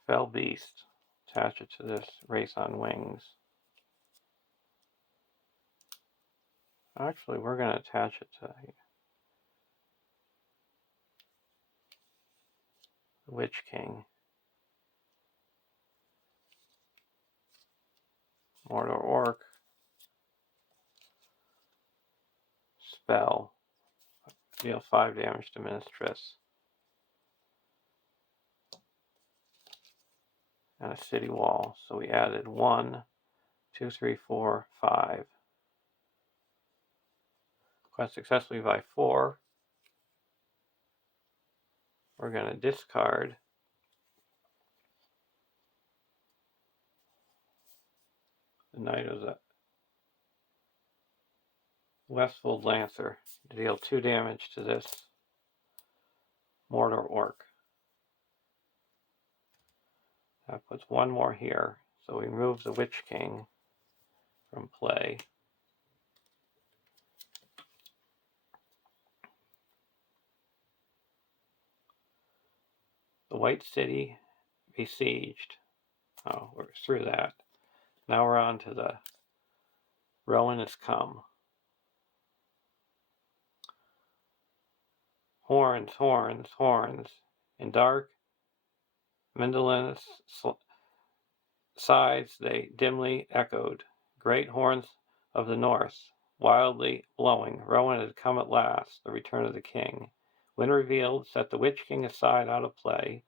Fell Beast. Attach it to this Race on Wings. Actually, we're going to attach it to the Witch King. Mordor Orc. Spell. Deal 5 damage to Ministress. And a city wall. So we added 1, 2, 3, 4, 5. Quest successfully by 4. We're going to discard The knight of the Westfold Lancer to deal 2 damage to this Mordor Orc. That puts 1 more here, so we remove the Witch King from play. The White City besieged. Oh, we're through that. Now we're on to the Rowan has come. Horns, horns, horns. In dark, Mendelin's sides they dimly echoed. Great horns of the north, wildly blowing. Rowan had come at last, the return of the king. When revealed, set the Witch King aside out of play.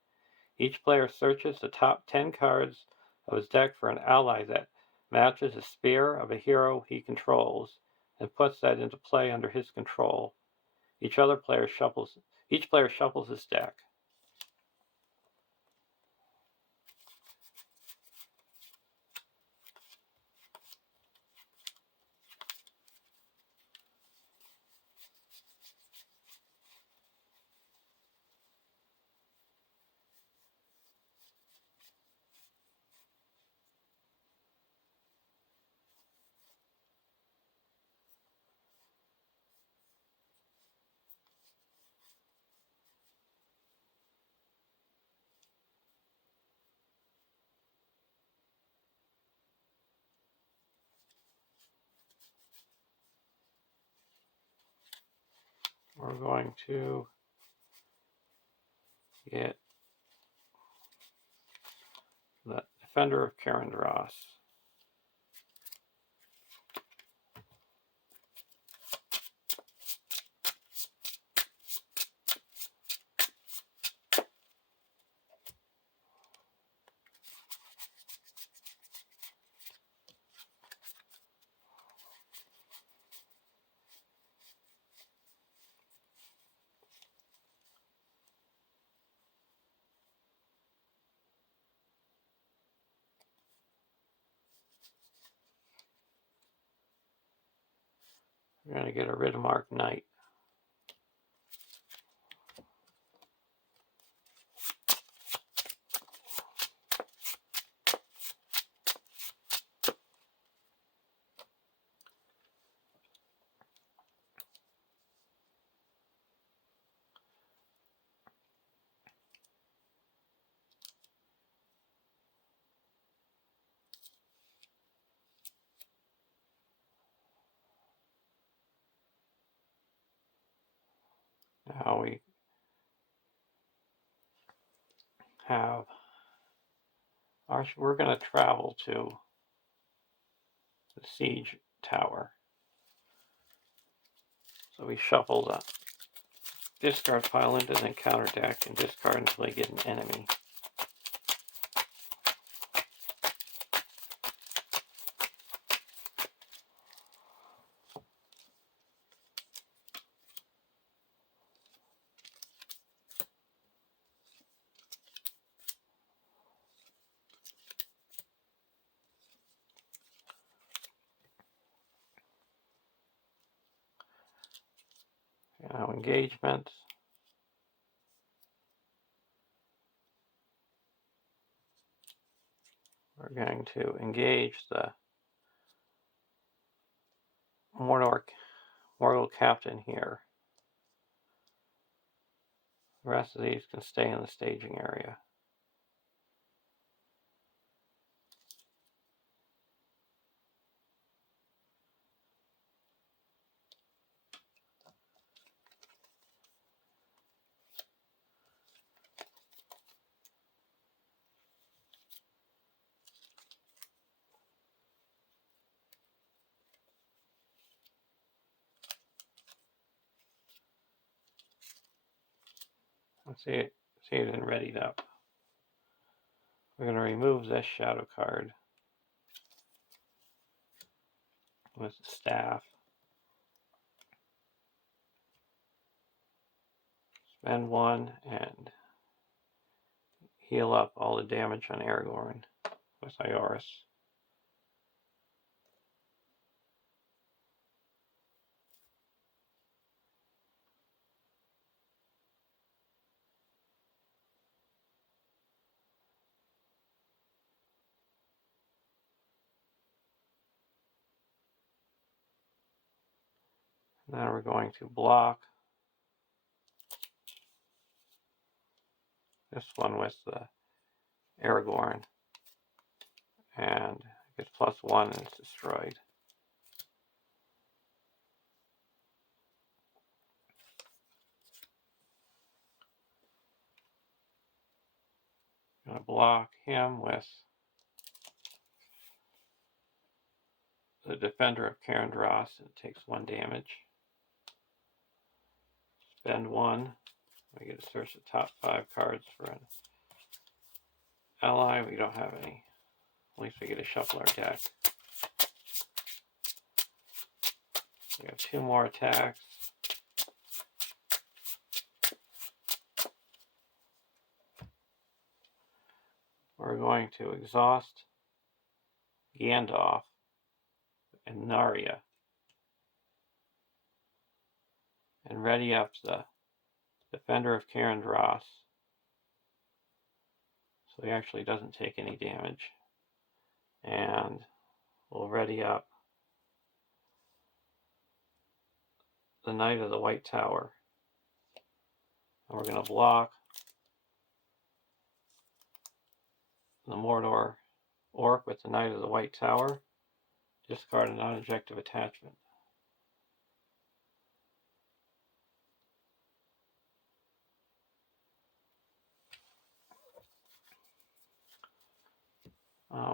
Each player searches the top 10 cards of his deck for an ally that matches the spear of a hero he controls, and puts that into play under his control. Each player shuffles his deck. We're going to get the Defender of Karendros. We're going to get a Ridmark Knight. Now we have we're going to travel to the siege tower. So we shuffle the discard pile into the encounter deck and discard until they get an enemy. Now engagement. We're going to engage the Mordor captain here. The rest of these can stay in the staging area. Let's see it and readied up. We're going to remove this shadow card with the staff. Spend 1 and heal up all the damage on Aragorn with Ioris. Now we're going to block this one with the Aragorn, and it gets +1 and it's destroyed. I'm going to block him with the Defender of Cairngorm, and it takes 1 damage. Spend 1. We get to search the top 5 cards for an ally. We don't have any. At least we get to shuffle our deck. We have 2 more attacks. We're going to exhaust Gandalf and Narya and ready up the Defender of Cairngorm, so he actually doesn't take any damage. And we'll ready up the Knight of the White Tower. And we're going to block the Mordor Orc with the Knight of the White Tower. Discard a non-objective attachment.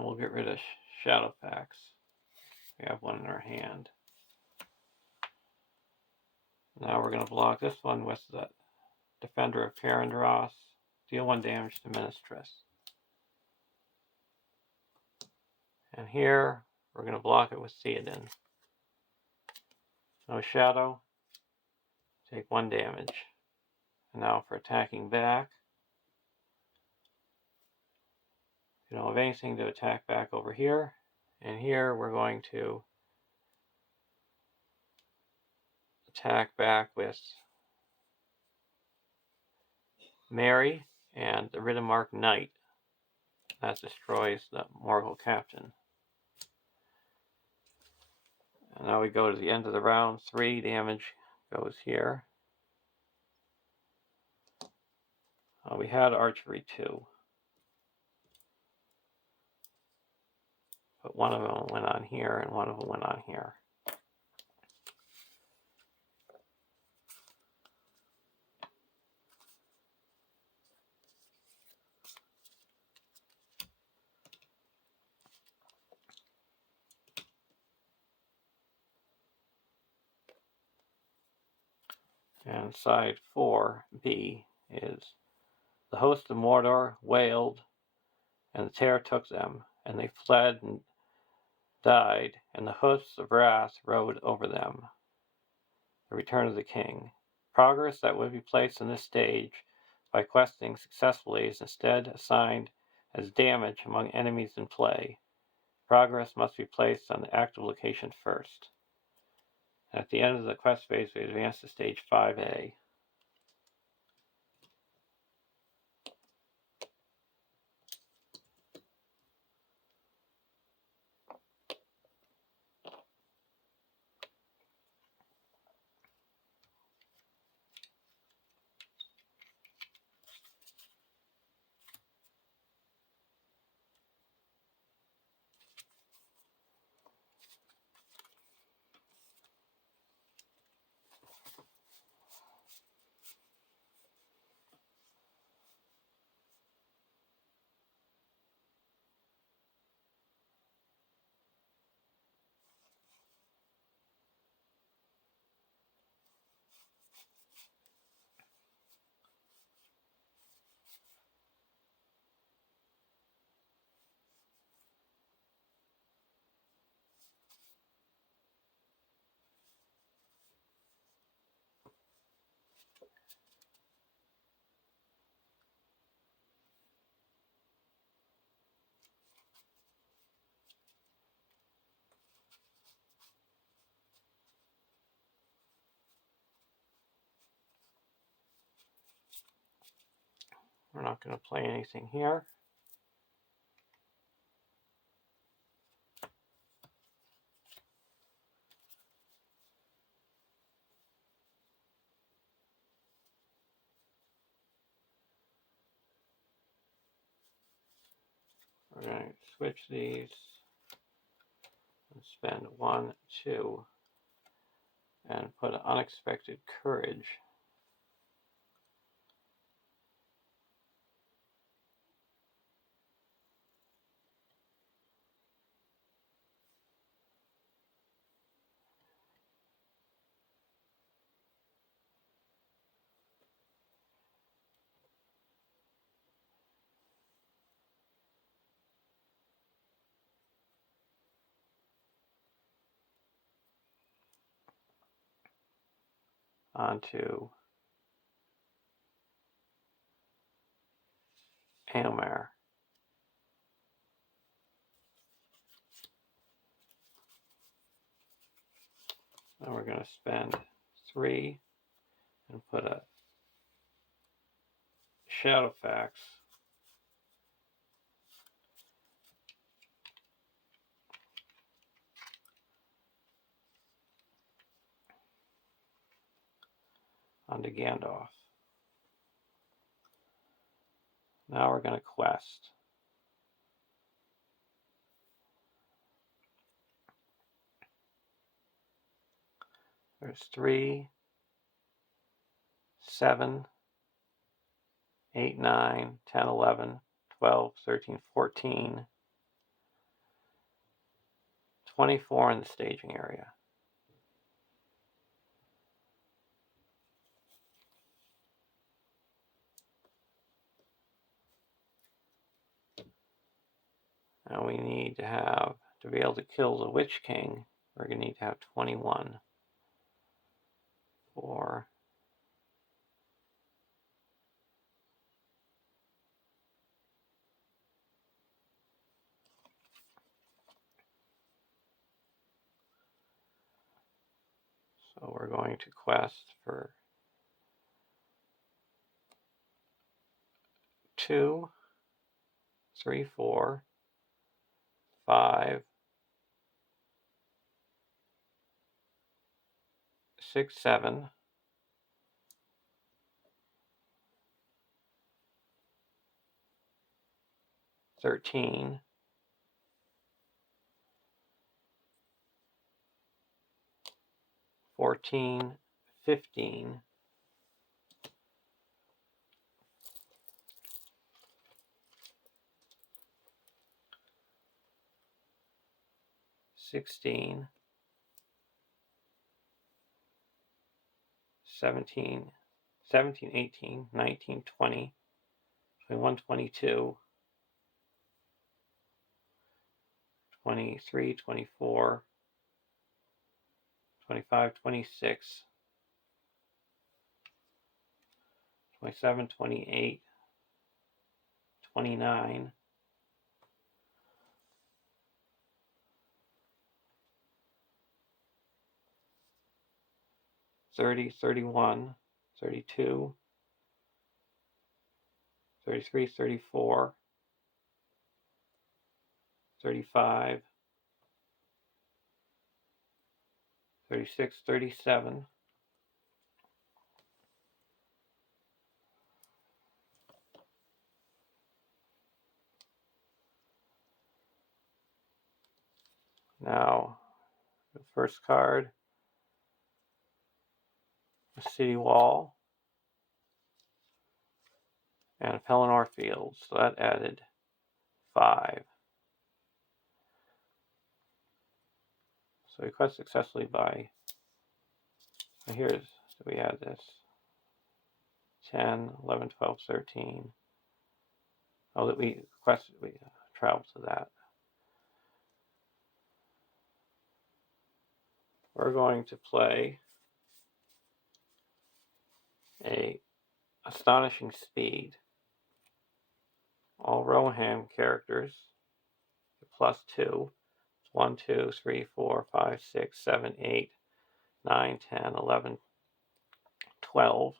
We'll get rid of Shadowfax. We have 1 in our hand. Now we're going to block this one with the Defender of Cairngorm. Deal 1 damage to Ministress. And here we're going to block it with Theoden. No shadow. Take 1 damage. And now for attacking back, you don't have anything to attack back over here. And here we're going to attack back with Mary and the Riddermark Knight. That destroys the Morgul Captain. And now we go to the end of the round. 3 damage goes here. We had archery 2. But 1 of them went on here and 1 of them went on here. And side 4B is the host of Mordor wailed, and the terror took them, and they fled and died, and the hoofs of wrath rode over them. The return of the king. Progress that would be placed in this stage by questing successfully is instead assigned as damage among enemies in play. Progress must be placed on the active location first. At the end of the quest phase, we advance to stage 5A. We're not going to play anything here. We're going to switch these and spend 1, 2, and put an unexpected courage. Onto Aylmer. Then we're going to spend 3 and put a Shadowfax onto Gandalf. Now we're going to quest. There's 3, 7, 8, 9, 10, 11, 12, 13, 14, 24 in the staging area. And we need to have, to be able to kill the Witch King, we're going to need to have 21. 4. So we're going to quest for 2, 3, 4, 5, 6, 7, 13, 14, 15, 16, 17, 18, 19, 20, 21, 22, 23, 24, 25, 26, 27, 28, 29, 30, 31, 32, 33, 34, 35, 36, 37, now the first card, a City Wall, and a Pelennor Fields, so that added 5. So we quest successfully by, here's, so we had this, 10, 11, 12, 13. Oh, that we quested, we traveled to that. We're going to play a Astonishing Speed. All Rohan characters, +2. 1, 2, 3, 4, 5, 6, 7, 8, 9, 10, 11, 12.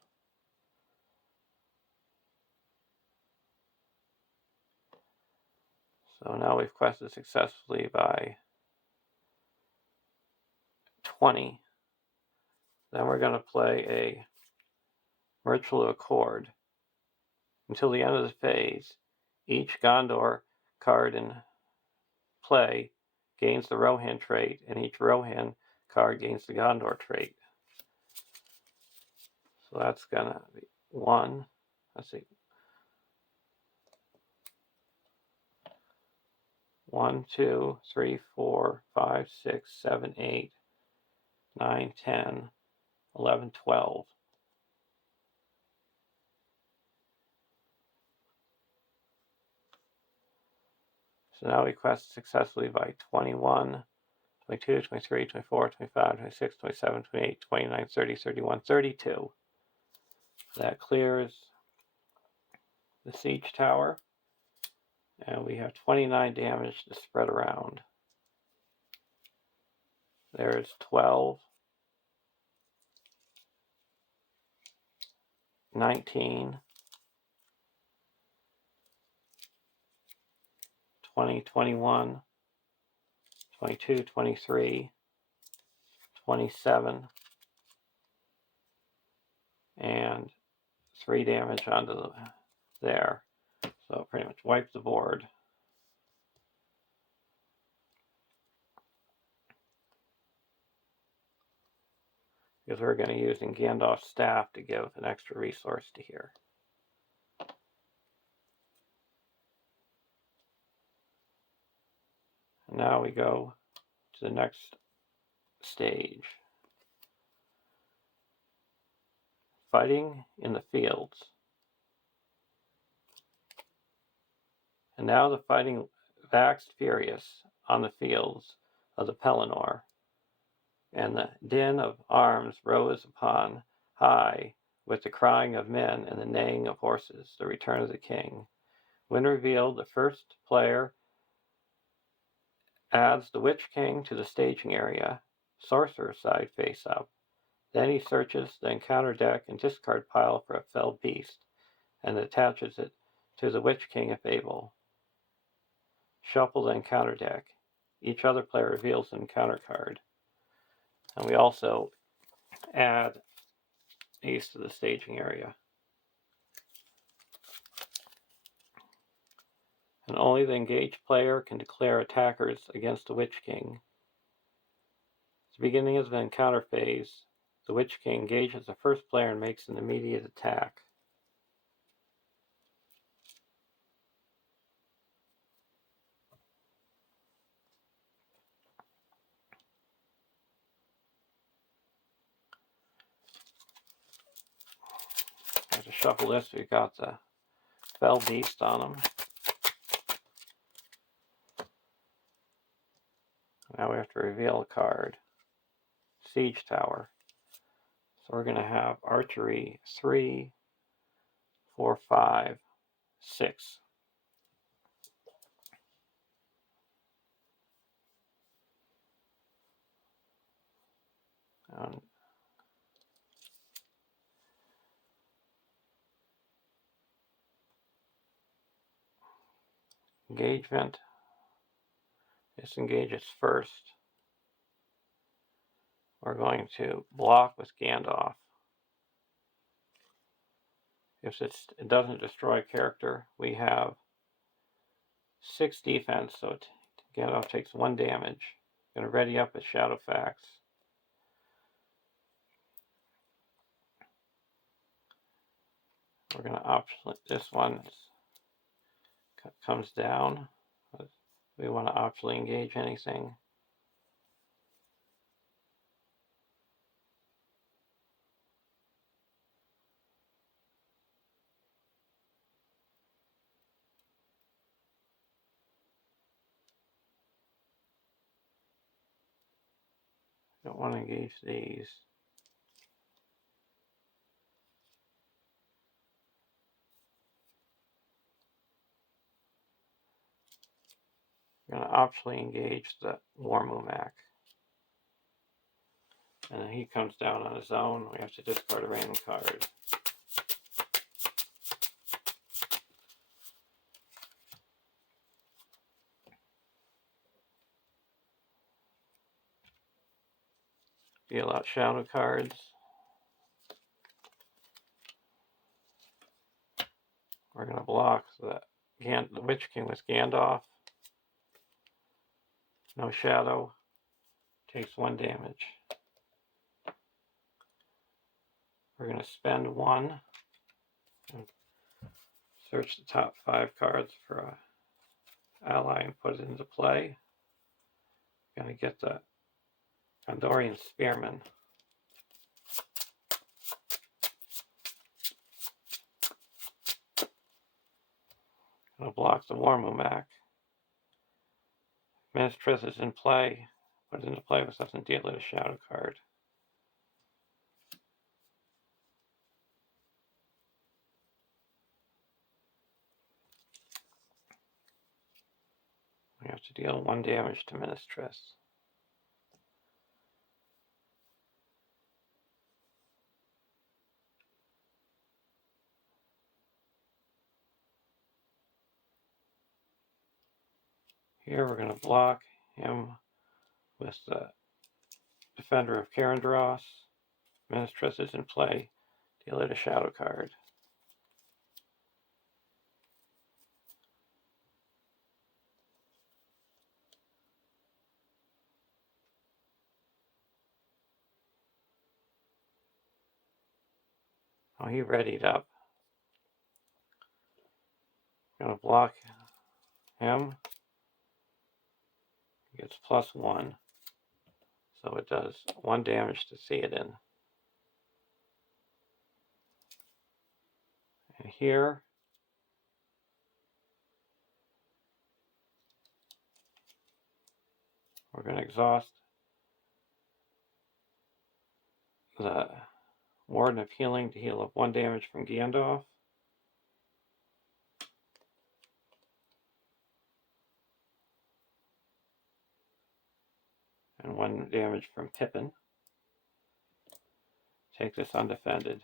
So now we've quested successfully by 20. Then we're going to play a Virtual Accord. Until the end of the phase, each Gondor card in play gains the Rohan trait, and each Rohan card gains the Gondor trait. So that's gonna be 1. Let's see. 1, 2, 3, 4, 5, 6, 7, 8, 9, 10, 11, 12. So now we quest successfully by 21, 22, 23, 24, 25, 26, 27, 28, 29, 30, 31, 32. That clears the siege tower. And we have 29 damage to spread around. There's 12, 19, 20, 21, 22, 23, 27, and 3 damage onto there. So pretty much wipe the board. Because we're going to use Gandalf's staff to give an extra resource to here. And now we go to the next stage. Fighting in the fields. And now the fighting waxed furious on the fields of the Pelennor, and the din of arms rose upon high with the crying of men and the neighing of horses, the return of the king. When revealed, the first player adds the Witch King to the staging area, sorcerer's side face up. Then he searches the encounter deck and discard pile for a felled beast, and attaches it to the Witch King if able. Shuffle the encounter deck. Each other player reveals an encounter card. And we also add these to the staging area. And only the engaged player can declare attackers against the Witch King. At the beginning of the encounter phase, the Witch King engages the first player and makes an immediate attack. I have to shuffle this. We've got the Fell Beast on them. Now we have to reveal a card. Siege Tower. So we're going to have Archery 3, 4, 5, 6. Engagement. Disengage its first. We're going to block with Gandalf. If it doesn't destroy a character, we have 6 defense, so Gandalf takes 1 damage. Going to ready up with Shadowfax. We're going to option this one comes down. We want to optionally engage anything. Don't want to engage these. We're going to optionally engage the Warmumak. And he comes down on his own. We have to discard a random card. Deal out shadow cards. We're going to block the the Witch King with Gandalf. No shadow. Takes 1 damage. We're going to spend 1 and search the top 5 cards for an ally and put it into play. Going to get the Gondorian Spearman. Going to block the Warmumak. Ministress is in play. Put it into play with something, deal it a shadow card. We have to deal 1 damage to Ministress. Here we're going to block him with the Defender of Karendros. Ministress is in play. Deal it a shadow card. Oh, he readied up. Gonna block him. He gets +1. So it does 1 damage to see it in. And here we're going to exhaust the Warden of Healing to heal up 1 damage from Gandalf. And 1 damage from Pippin. Take this undefended.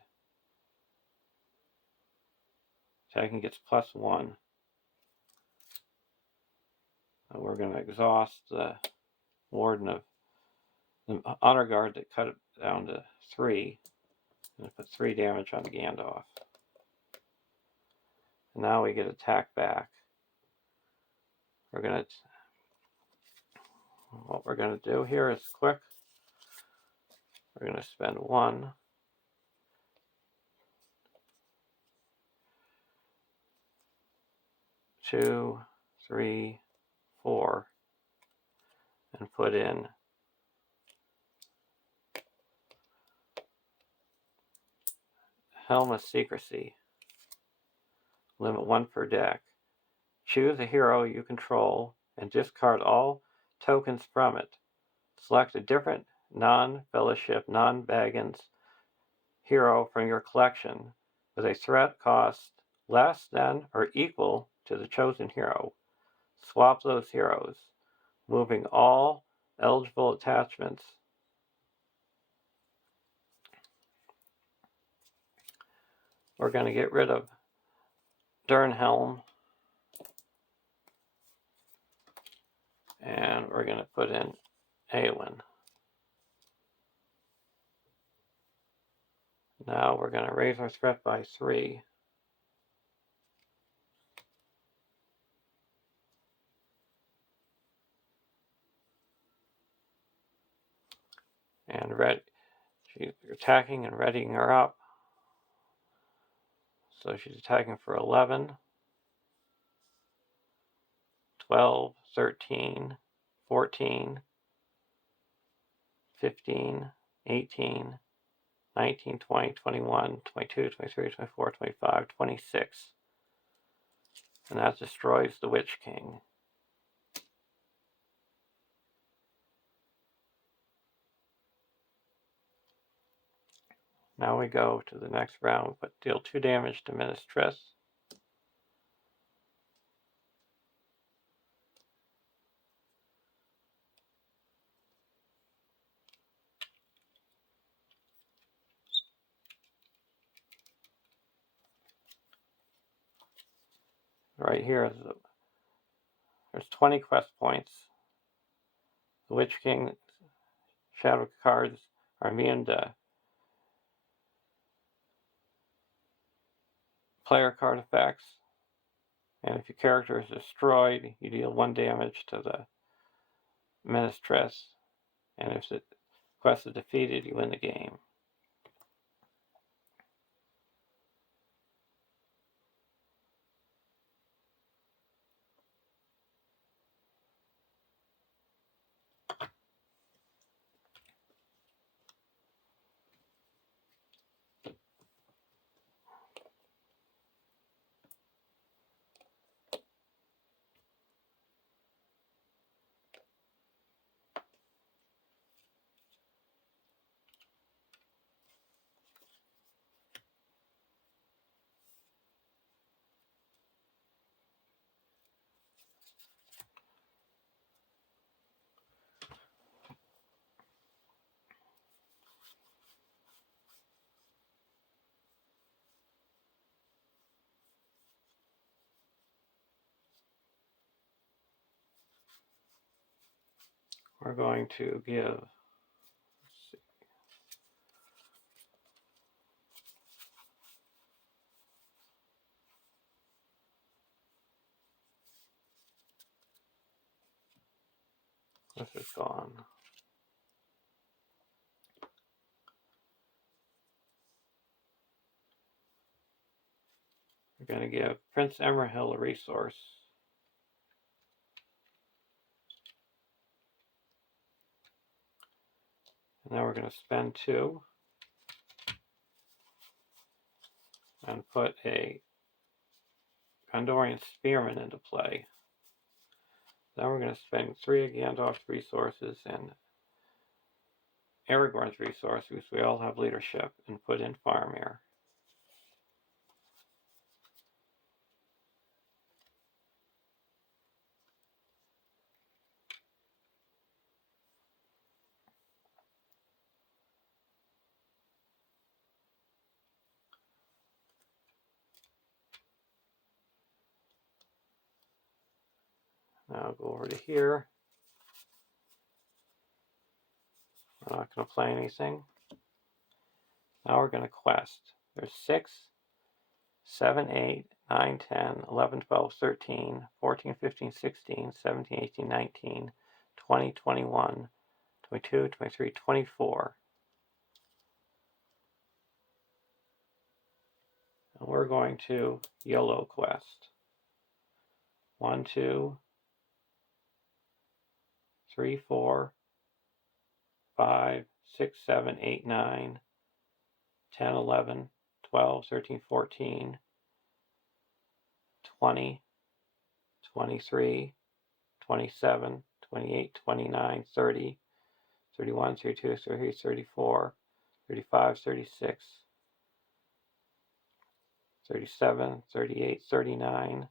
Attacking gets +1. So we're going to exhaust the Warden of the Honor Guard that cut it down to 3. And put 3 damage on Gandalf. And now we get attack back. What we're going to do here is quick. We're going to spend 1. 2, 3, 4, and put in Helm of Secrecy. Limit 1 per deck. Choose a hero you control and discard all tokens from it. Select a different non-Fellowship, non-Baggins hero from your collection with a threat cost less than or equal to the chosen hero. Swap those heroes, moving all eligible attachments. We're going to get rid of Durnhelm, and we're going to put in Eowyn. Now we're going to raise our threat by 3. And she's attacking and readying her up. So she's attacking for 11, 12, 13, 14, 15, 18, 19, 20, 21, 22, 23, 24, 25, 26. And that destroys the Witch King. Now we go to the next round, but deal 2 damage to Ministress. Right here, there's 20 quest points. The Witch King shadow cards are immune to player card effects And if your character is destroyed, you deal 1 damage to the Ministress. And if the quest is defeated, you win the game. We're going to give, this is gone. We're going to give Prince Emerhill a resource. And now we're going to spend 2 and put a Gondorian Spearman into play. Then we're going to spend 3 of Gandalf's resources and Aragorn's resources, because we all have leadership, and put in Faramir. Now I'll go over to here. We're not going to play anything. Now we're going to quest. There's 6, 7, 8, 9, 10, 11, 12, 13, 14, 15, 16, 17, 18, 19, 20, 21, 22, 23, 24. And we're going to YOLO quest. 1, 2, 3, 4, 5, 6, 7, 8, 9, 10, 11, 12, 13, 14, 20, 23, 27, 28, 29, 30, 31, 32, 33, 34, 35, 36, 37, 38, 39,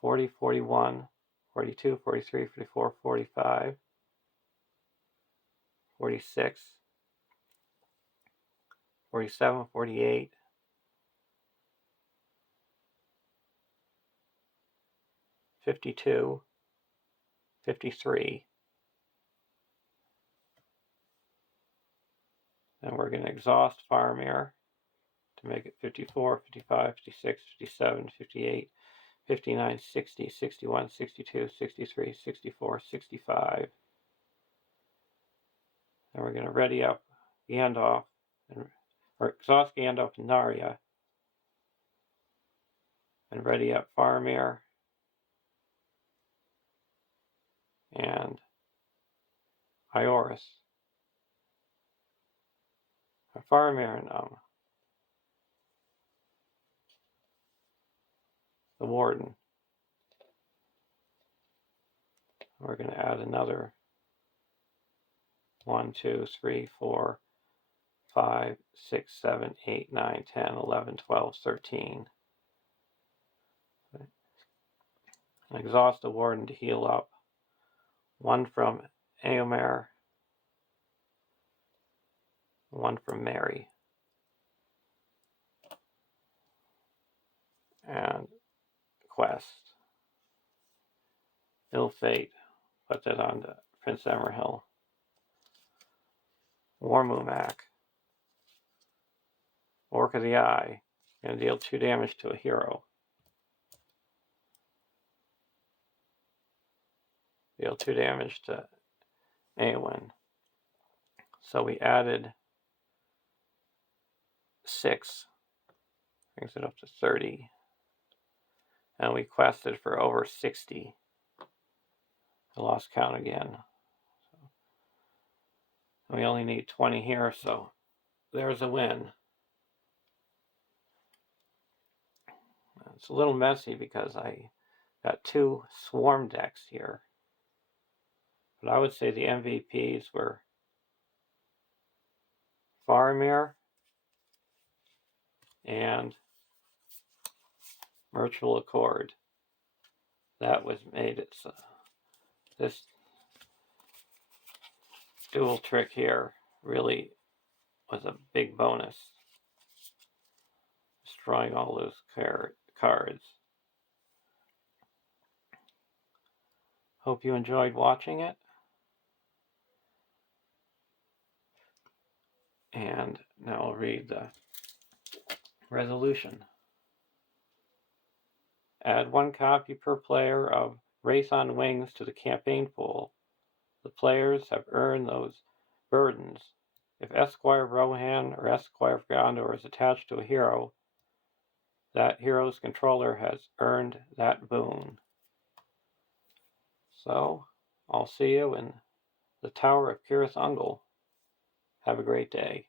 40, 41, 42, 43, 44, 45, 46, 47, 48, 52, 53. And we're going to exhaust Faramir to make it 54, 55, 56, 57, 58, 59, 60, 61, 62, 63, 64, 65. And we're going to ready up Gandalf, or exhaust Gandalf and Narya, and ready up Faramir and Ioris. Faramir and the Warden. We're going to add another 1, 2, 3, 4, 5, 6, 7, 8, 9, 10, 11, 12, 13. And exhaust the Warden to heal up. 1 from Eomer, 1 from Mary. And quest. Ill Fate. Put that on to Prince Emerhill. Warmumak. Orc of the Eye. Going to deal 2 damage to a hero. deal 2 damage to Awen. So we added 6, brings it up to 30. And we quested for over 60. I lost count again. So we only need 20 here, so there's a win. It's a little messy because I got 2 swarm decks here. But I would say the MVPs were Faramir and Virtual Accord. That was made it so this dual trick here really was a big bonus. Destroying all those cards. Hope you enjoyed watching it. And now I'll read the resolution. Add 1 copy per player of Race on Wings to the campaign pool. The players have earned those burdens. If Esquire Rohan or Esquire Gondor is attached to a hero, that hero's controller has earned that boon. So, I'll see you in the Tower of Cirith Ungol. Have a great day.